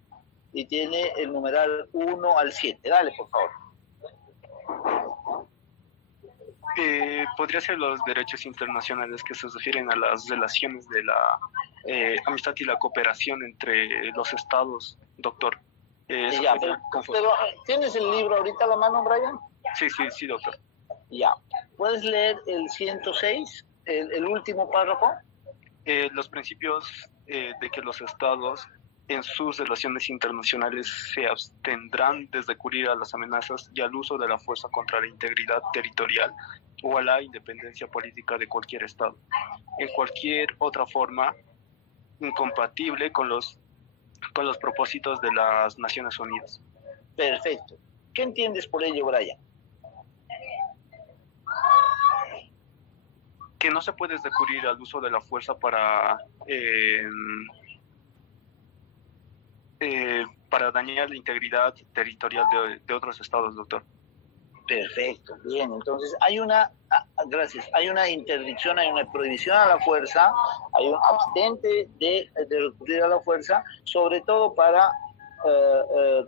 y tiene el numeral 1 al 7. Dale, por favor. Podría ser los derechos internacionales que se refieren a las relaciones de la amistad y la cooperación entre los estados, doctor. Ya, pero ¿tienes el libro ahorita a la mano, Brian? Sí, doctor. Ya. ¿Puedes leer el 106, el último párrafo? Los principios de que los estados en sus relaciones internacionales se abstendrán de recurrir a las amenazas y al uso de la fuerza contra la integridad territorial o a la independencia política de cualquier estado, en cualquier otra forma incompatible con los propósitos de las Naciones Unidas. Perfecto. ¿Qué entiendes por ello, Brian? Que no se puede recurrir al uso de la fuerza para dañar la integridad territorial de otros estados, doctor. Perfecto, bien. Entonces hay una interdicción, hay una prohibición a la fuerza, hay un abstente de recurrir a la fuerza, sobre todo para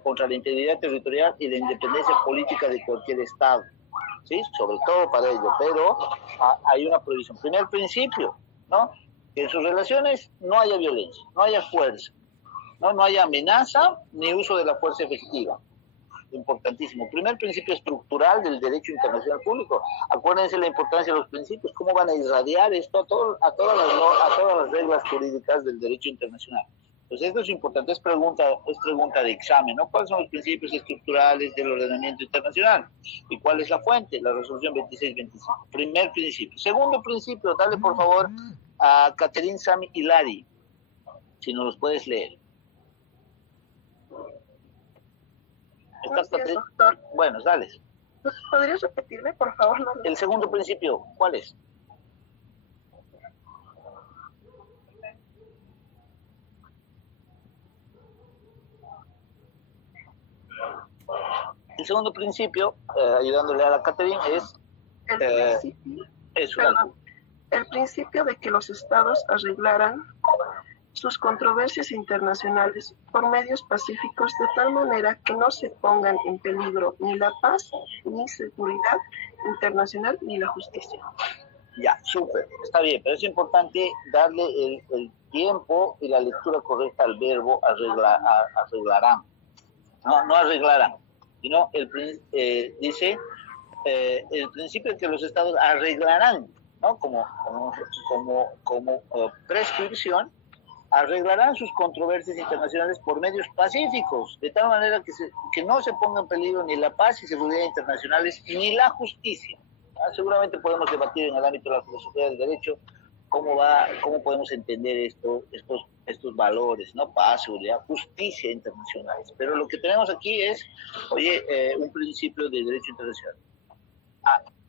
contra la integridad territorial y la independencia política de cualquier estado, ¿sí? Sobre todo para ello, pero hay una prohibición. Primer principio, ¿no? Que en sus relaciones no haya violencia, no haya fuerza, no haya amenaza ni uso de la fuerza efectiva. Importantísimo. Primer principio estructural del derecho internacional público. Acuérdense la importancia de los principios, cómo van a irradiar esto a todas las reglas jurídicas del derecho internacional. Entonces esto es importante, es pregunta de examen, ¿no? ¿Cuáles son los principios estructurales del ordenamiento internacional? ¿Y cuál es la fuente? La resolución 2625. Primer principio. Segundo principio, dale por favor a Catherine Sami Hilari, si nos los puedes leer. Gracias, doctor. Bueno, dale. ¿Podrías repetirme, por favor? No. El segundo principio, ¿cuál es? El segundo principio, ayudándole a la Catherine, es... El principio de que los estados arreglaran sus controversias internacionales por medios pacíficos de tal manera que no se pongan en peligro ni la paz, ni seguridad internacional, ni la justicia. Ya, súper, está bien, pero es importante darle el tiempo y la lectura correcta al verbo arreglarán. No arreglarán, sino dice el principio de que los estados arreglarán, ¿no? Como prescripción, arreglarán sus controversias internacionales por medios pacíficos, de tal manera que no se ponga en peligro ni la paz y seguridad internacionales ni la justicia. Seguramente podemos debatir en el ámbito de la filosofía del derecho cómo podemos entender estos valores, ¿no? Paz, seguridad, justicia internacionales. Pero lo que tenemos aquí es, un principio de derecho internacional.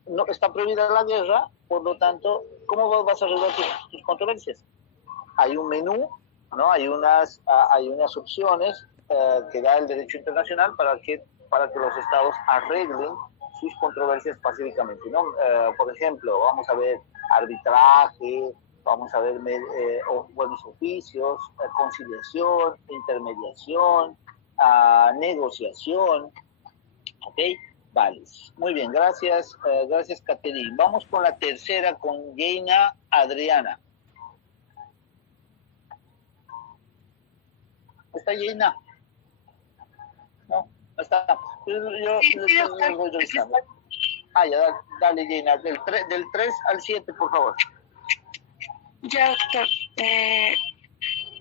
No está prohibida la guerra, por lo tanto, ¿cómo vas a arreglar tus controversias? Hay un menú, ¿no? Hay unas opciones que da el derecho internacional para que los estados arreglen sus controversias pacíficamente, ¿no? Por ejemplo, vamos a ver arbitraje, vamos a ver buenos oficios, conciliación, intermediación, negociación, ¿ok? Vale, muy bien, gracias Caterine. Vamos con la tercera, con Yeina Adriana. ¿Está Yeina? No está. Yo voy revisando. Ya, dale Yeina, del 3 al 7, por favor. Ya, doctor.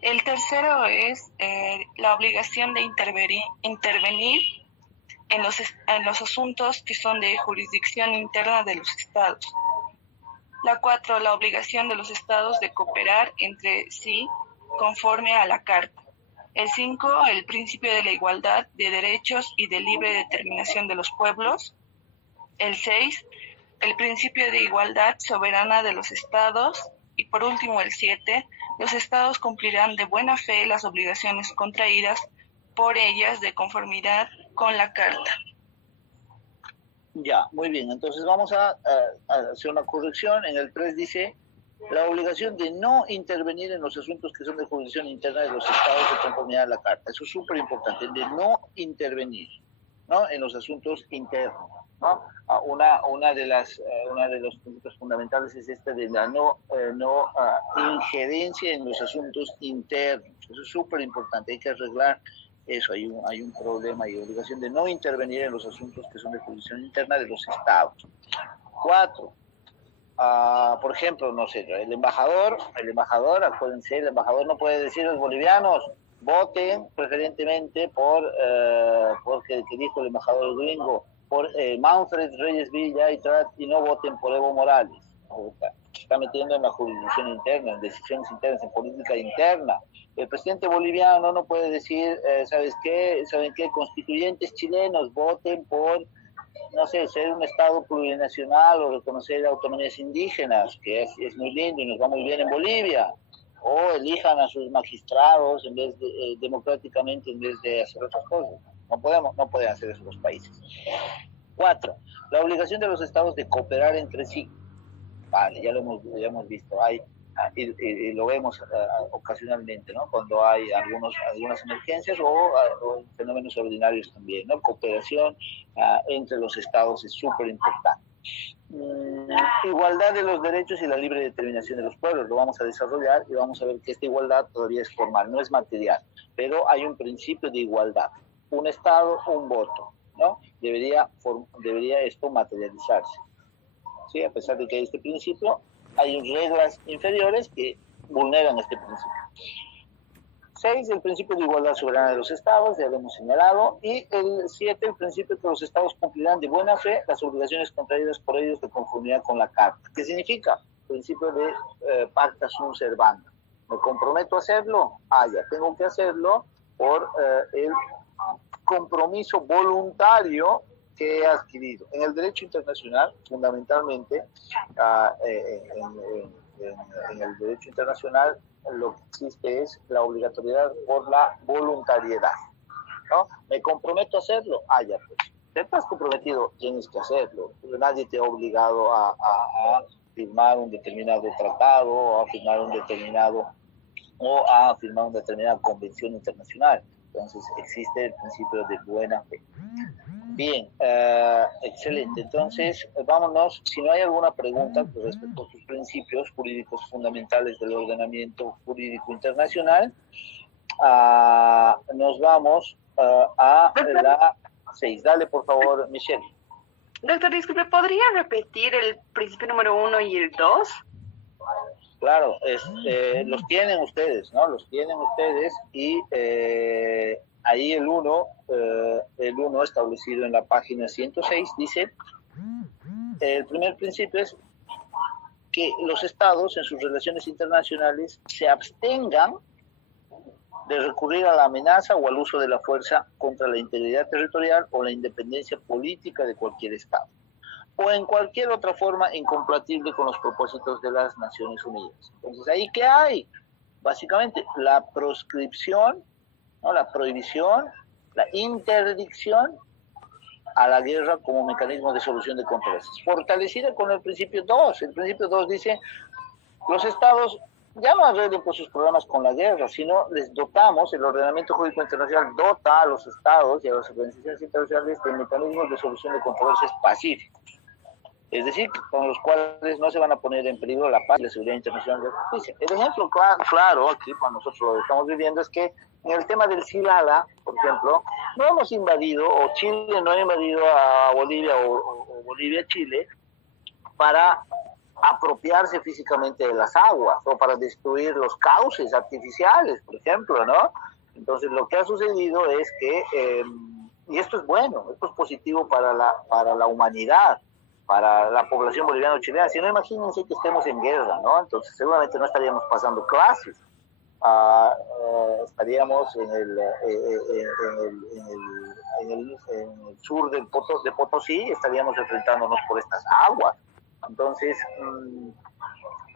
El tercero es la obligación de intervenir en los asuntos que son de jurisdicción interna de los estados. La 4, la obligación de los estados de cooperar entre sí conforme a la Carta. El 5, el principio de la igualdad de derechos y de libre determinación de los pueblos. El 6, el principio de igualdad soberana de los estados. Y por último, el 7, los estados cumplirán de buena fe las obligaciones contraídas por ellas de conformidad con la Carta. Ya, muy bien. Entonces vamos a hacer una corrección. En el 3 dice la obligación de no intervenir en los asuntos que son de jurisdicción interna de los estados de conformidad a la Carta. Eso es súper importante, de no intervenir, ¿no? En los asuntos internos, ¿no? Una de los principios fundamentales es de la no injerencia en los asuntos internos. Eso es súper importante, hay que arreglar eso. Hay un problema y obligación de no intervenir en los asuntos que son de jurisdicción interna de los estados. 4. Por ejemplo, no sé, el embajador, acuérdense, el embajador no puede decir a los bolivianos voten preferentemente porque dijo el embajador gringo, por Manfred Reyes Villa y no voten por Evo Morales. Se está metiendo en la jurisdicción interna, en decisiones internas, en política interna. El presidente boliviano no puede decir, ¿saben qué? Constituyentes chilenos voten por, no sé, ser un estado plurinacional o reconocer autonomías indígenas, que es muy lindo y nos va muy bien en Bolivia. O elijan a sus magistrados democráticamente en vez de hacer otras cosas. No pueden hacer eso los países. 4. La obligación de los estados de cooperar entre sí. Vale, ya lo hemos visto. Y lo vemos ocasionalmente, ¿no? Cuando hay algunas emergencias o fenómenos ordinarios también, ¿no? Cooperación entre los estados es súper importante. Igualdad de los derechos y la libre determinación de los pueblos, lo vamos a desarrollar y vamos a ver que esta igualdad todavía es formal, no es material, pero hay un principio de igualdad, un estado, un voto, ¿no? Debería esto materializarse, ¿sí? A pesar de que hay este principio, hay reglas inferiores que vulneran este principio. 6, el principio de igualdad soberana de los estados, ya lo hemos señalado, y el 7, el principio de que los estados cumplirán de buena fe las obligaciones contraídas por ellos de conformidad con la Carta. ¿Qué significa? El principio de pacta sunt servanda. Me comprometo a hacerlo, ya tengo que hacerlo por el compromiso voluntario que he adquirido. En el derecho internacional, fundamentalmente, en el derecho internacional, lo que existe es la obligatoriedad por la voluntariedad, ¿no? Me comprometo a hacerlo, ya pues. Te has comprometido, tienes que hacerlo. Nadie te ha obligado a firmar un determinado tratado, o a firmar una determinada convención internacional. Entonces existe el principio de buena fe. Bien, excelente. Entonces, vámonos. Si no hay alguna pregunta respecto a sus principios jurídicos fundamentales del ordenamiento jurídico internacional, nos vamos a la 6. Dale, por favor, Michelle. Doctor, disculpe, ¿podría repetir el principio número 1 y el 2? Claro, los tienen ustedes, ¿no? Los tienen ustedes y ahí el 1 establecido en la página 106 dice, el primer principio es que los estados en sus relaciones internacionales se abstengan de recurrir a la amenaza o al uso de la fuerza contra la integridad territorial o la independencia política de cualquier estado, o en cualquier otra forma incompatible con los propósitos de las Naciones Unidas. Entonces, ¿ahí qué hay? Básicamente, la proscripción, ¿no? La prohibición, la interdicción a la guerra como mecanismo de solución de controversias, fortalecida con el principio 2. El principio 2 dice, los estados ya no arreglen por sus problemas con la guerra, sino les dotamos, el ordenamiento jurídico internacional dota a los estados y a las organizaciones internacionales de mecanismos de solución de controversias pacíficos. Es decir, con los cuales no se van a poner en peligro la paz y la seguridad internacional de la justicia. El ejemplo claro aquí, cuando nosotros lo estamos viviendo, es que en el tema del Silala, por ejemplo, no hemos invadido, o Chile no ha invadido a Bolivia o Bolivia a Chile para apropiarse físicamente de las aguas o para destruir los cauces artificiales, por ejemplo, ¿no? Entonces, lo que ha sucedido es que, y esto es bueno, esto es positivo para la humanidad, para la población boliviana o chilena. Si no, imagínense que estemos en guerra, ¿no? Entonces, seguramente no estaríamos pasando clases, estaríamos en el sur de Potosí, estaríamos enfrentándonos por estas aguas. Entonces,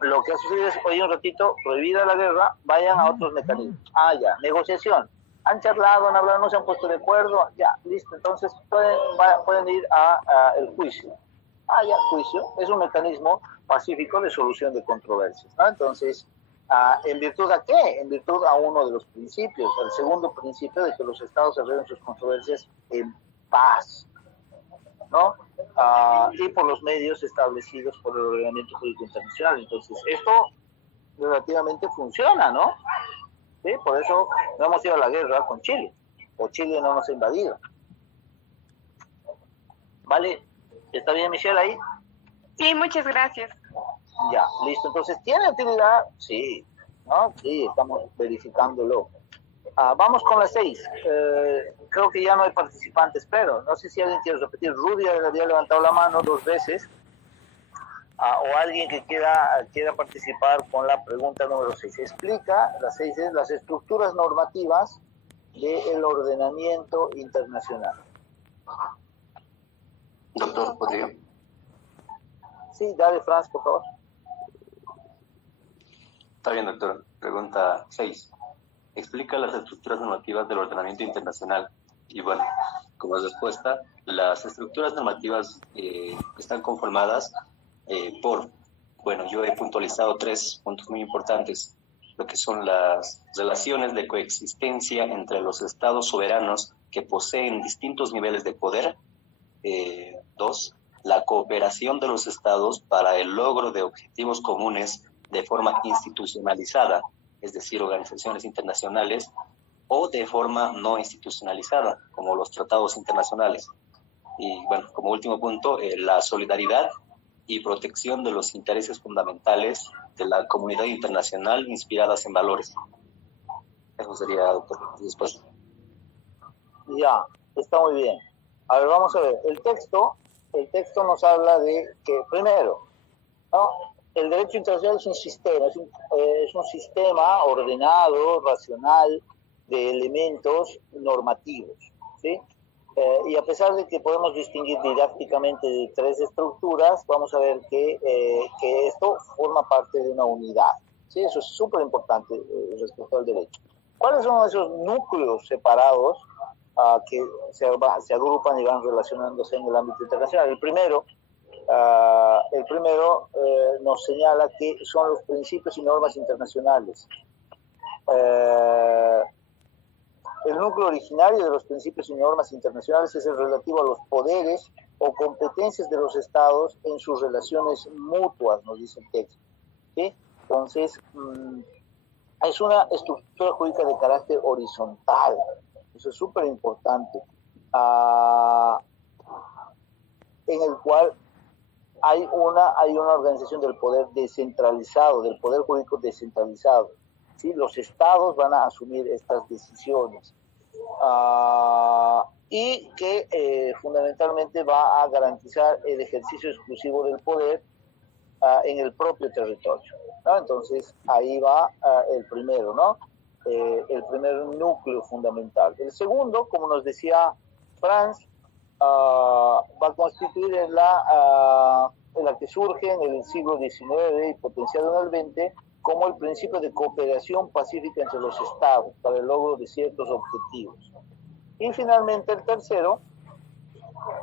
lo que ha sucedido es, oye, un ratito, prohibida la guerra, vayan a otros mecanismos. Ya, negociación. Han charlado, han hablado, no se han puesto de acuerdo, ya, listo. Entonces, pueden ir a el juicio. Ya, juicio. Es un mecanismo pacífico de solución de controversias, ¿no? Entonces, ¿en virtud a qué? En virtud a uno de los principios. El segundo principio de que los estados arreglen sus controversias en paz, ¿no? Y por los medios establecidos por el ordenamiento jurídico internacional. Entonces, esto relativamente funciona, ¿no? ¿Sí? Por eso no hemos ido a la guerra con Chile, o Chile no nos ha invadido. ¿Vale? ¿Está bien, Michelle, ahí? Sí, muchas gracias. Ya, listo. Entonces, ¿tiene utilidad? Sí, ¿no? Sí, estamos verificándolo. Vamos con las 6. Creo que ya no hay participantes, pero no sé si alguien quiere repetir. Rudy había levantado la mano 2 veces. O alguien que quiera participar con la pregunta número 6. Explica, la 6 es las estructuras normativas del ordenamiento internacional. Doctor, ¿podría? Sí, dale, Franz, por favor. Está bien, doctor. Pregunta 6. Explica las estructuras normativas del ordenamiento internacional. Y bueno, como respuesta, las estructuras normativas están conformadas yo he puntualizado 3 puntos muy importantes, lo que son las relaciones de coexistencia entre los estados soberanos que poseen distintos niveles de poder. 2, la cooperación de los estados para el logro de objetivos comunes de forma institucionalizada, es decir, organizaciones internacionales, o de forma no institucionalizada, como los tratados internacionales. Y bueno, como último punto, la solidaridad y protección de los intereses fundamentales de la comunidad internacional inspiradas en valores. Eso sería, doctor, después. Ya, está muy bien. A ver, vamos a ver. El texto nos habla de que, primero, ¿no? El derecho internacional es un sistema, es un sistema ordenado, racional, de elementos normativos, ¿sí? Y a pesar de que podemos distinguir didácticamente de 3 estructuras, vamos a ver que esto forma parte de una unidad, ¿sí? Eso es súper importante respecto al derecho. ¿Cuáles son esos núcleos separados que se agrupan y van relacionándose en el ámbito internacional? El primero nos señala que son los principios y normas internacionales. El núcleo originario de los principios y normas internacionales es el relativo a los poderes o competencias de los estados en sus relaciones mutuas, nos dice el texto. ¿Sí? Entonces, es una estructura jurídica de carácter horizontal. Eso es súper importante. En el cual hay una organización del poder descentralizado, del poder jurídico descentralizado. ¿Sí? Los estados van a asumir estas decisiones y que fundamentalmente va a garantizar el ejercicio exclusivo del poder en el propio territorio, ¿no? Entonces ahí va el primero, ¿no? El primer núcleo fundamental. El segundo, como nos decía Franz, va a constituir en la que surge en el siglo XIX y potenciado en el XX como el principio de cooperación pacífica entre los estados para el logro de ciertos objetivos. Y finalmente el tercero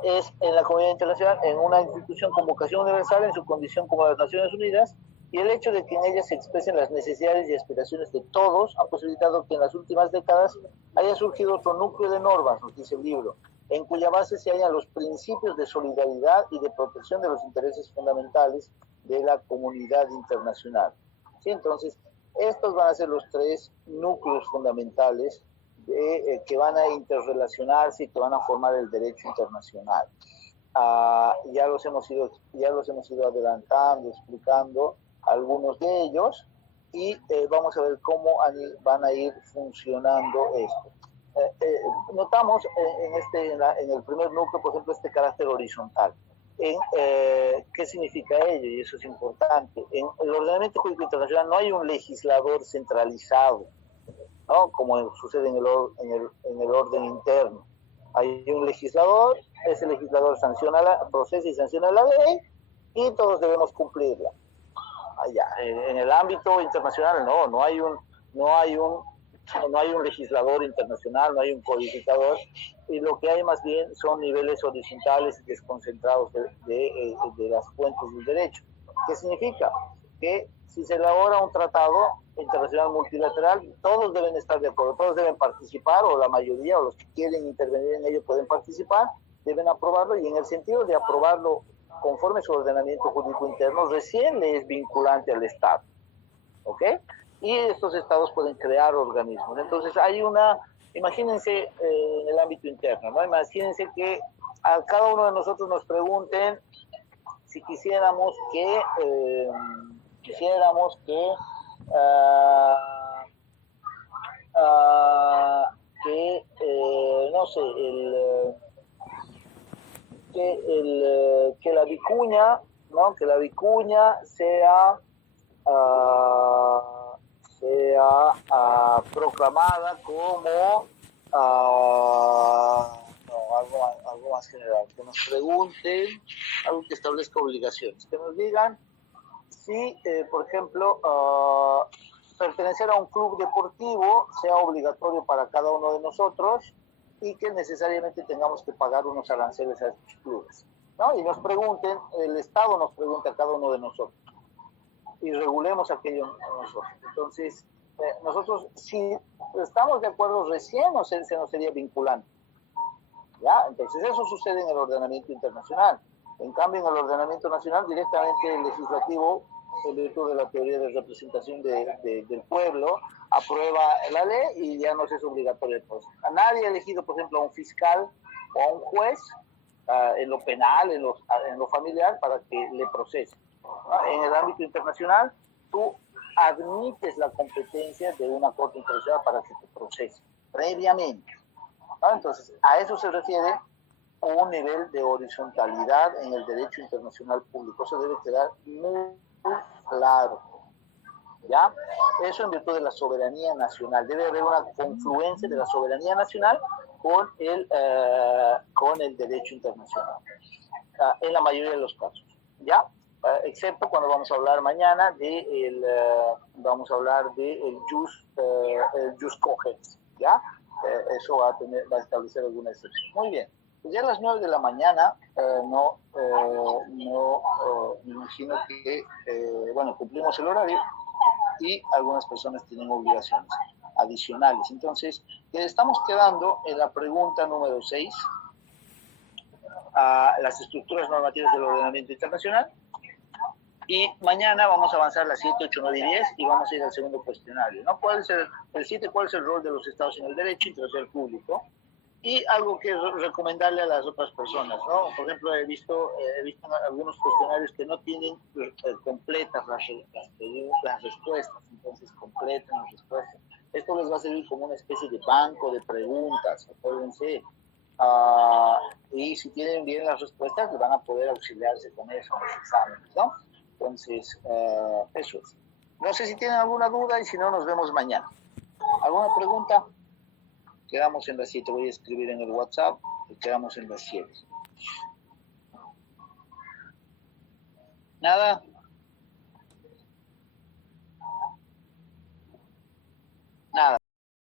es en la comunidad internacional, en una institución con vocación universal en su condición como las Naciones Unidas, y el hecho de que en ella se expresen las necesidades y aspiraciones de todos ha posibilitado que en las últimas décadas haya surgido otro núcleo de normas, nos dice el libro, en cuya base se hallan los principios de solidaridad y de protección de los intereses fundamentales de la comunidad internacional. ¿Sí? Entonces, estos van a ser los tres núcleos fundamentales que van a interrelacionarse y que van a formar el derecho internacional. Ya los hemos ido adelantando, explicando algunos de ellos, y vamos a ver cómo van a ir funcionando esto. Notamos en el primer núcleo, por ejemplo, este carácter horizontal. ¿Qué significa ello? Y eso es importante. En el ordenamiento jurídico internacional no hay un legislador centralizado, ¿no? Como sucede en el orden interno. Hay un legislador, ese legislador procesa y sanciona la ley y todos debemos cumplirla. En el ámbito internacional no hay un legislador internacional, no hay un codificador, y lo que hay más bien son niveles horizontales y desconcentrados de las fuentes del derecho. ¿Qué significa? Que si se elabora un tratado internacional multilateral, todos deben estar de acuerdo, todos deben participar, o la mayoría, o los que quieren intervenir en ello pueden participar, deben aprobarlo, y en el sentido de aprobarlo conforme su ordenamiento jurídico interno, recién le es vinculante al Estado. ¿Ok? Y estos estados pueden crear organismos. Entonces imagínense en el ámbito interno, ¿no? Imagínense que a cada uno de nosotros nos pregunten si quisiéramos que no sé, que la vicuña, ¿no? Que la vicuña sea proclamada como algo más general, que nos pregunten algo que establezca obligaciones, que nos digan si, por ejemplo, pertenecer a un club deportivo sea obligatorio para cada uno de nosotros y que necesariamente tengamos que pagar unos aranceles a estos clubes, ¿no? Y nos pregunten, el Estado nos pregunta a cada uno de nosotros y regulemos aquello nosotros. Entonces, nosotros, si estamos de acuerdo, recién se nos sería vinculante, ¿ya? Entonces, eso sucede en el ordenamiento internacional. En cambio, en el ordenamiento nacional, directamente el legislativo, en virtud de la teoría de representación del pueblo, aprueba la ley y ya no es obligatorio. Pues, a nadie ha elegido, por ejemplo, a un fiscal o a un juez en lo penal, en lo familiar, para que le procese. En el ámbito internacional, tú admites la competencia de una corte internacional para que te procese previamente, ¿no? Entonces, a eso se refiere un nivel de horizontalidad en el derecho internacional público. Eso debe quedar muy claro, ¿ya? Eso en virtud de la soberanía nacional. Debe haber una confluencia de la soberanía nacional con el derecho internacional, en la mayoría de los casos, ¿ya? Excepto cuando vamos a hablar mañana del jus cogens, ¿ya? Eso va a establecer alguna excepción. Muy bien, pues ya a las 9 de la mañana, me imagino que, cumplimos el horario y algunas personas tienen obligaciones. adicionales. Entonces, estamos quedando en la pregunta número 6, a las estructuras normativas del ordenamiento internacional. Y mañana vamos a avanzar las 7, 8, 9 y 10 y vamos a ir al segundo cuestionario, ¿no? ¿Cuál es el 7? ¿Cuál es el rol de los estados en el derecho internacional público? Y algo que recomendarle a las otras personas, ¿no? Por ejemplo, he visto algunos cuestionarios que no tienen completas las respuestas, entonces completen las respuestas. Esto les va a servir como una especie de banco de preguntas, acuérdense. Y si tienen bien las respuestas, van a poder auxiliarse con eso en los exámenes, ¿no? Entonces, eso es. No sé si tienen alguna duda y si no, nos vemos mañana. ¿Alguna pregunta? Quedamos en las 7. Voy a escribir en el WhatsApp y quedamos en las 7. ¿Nada?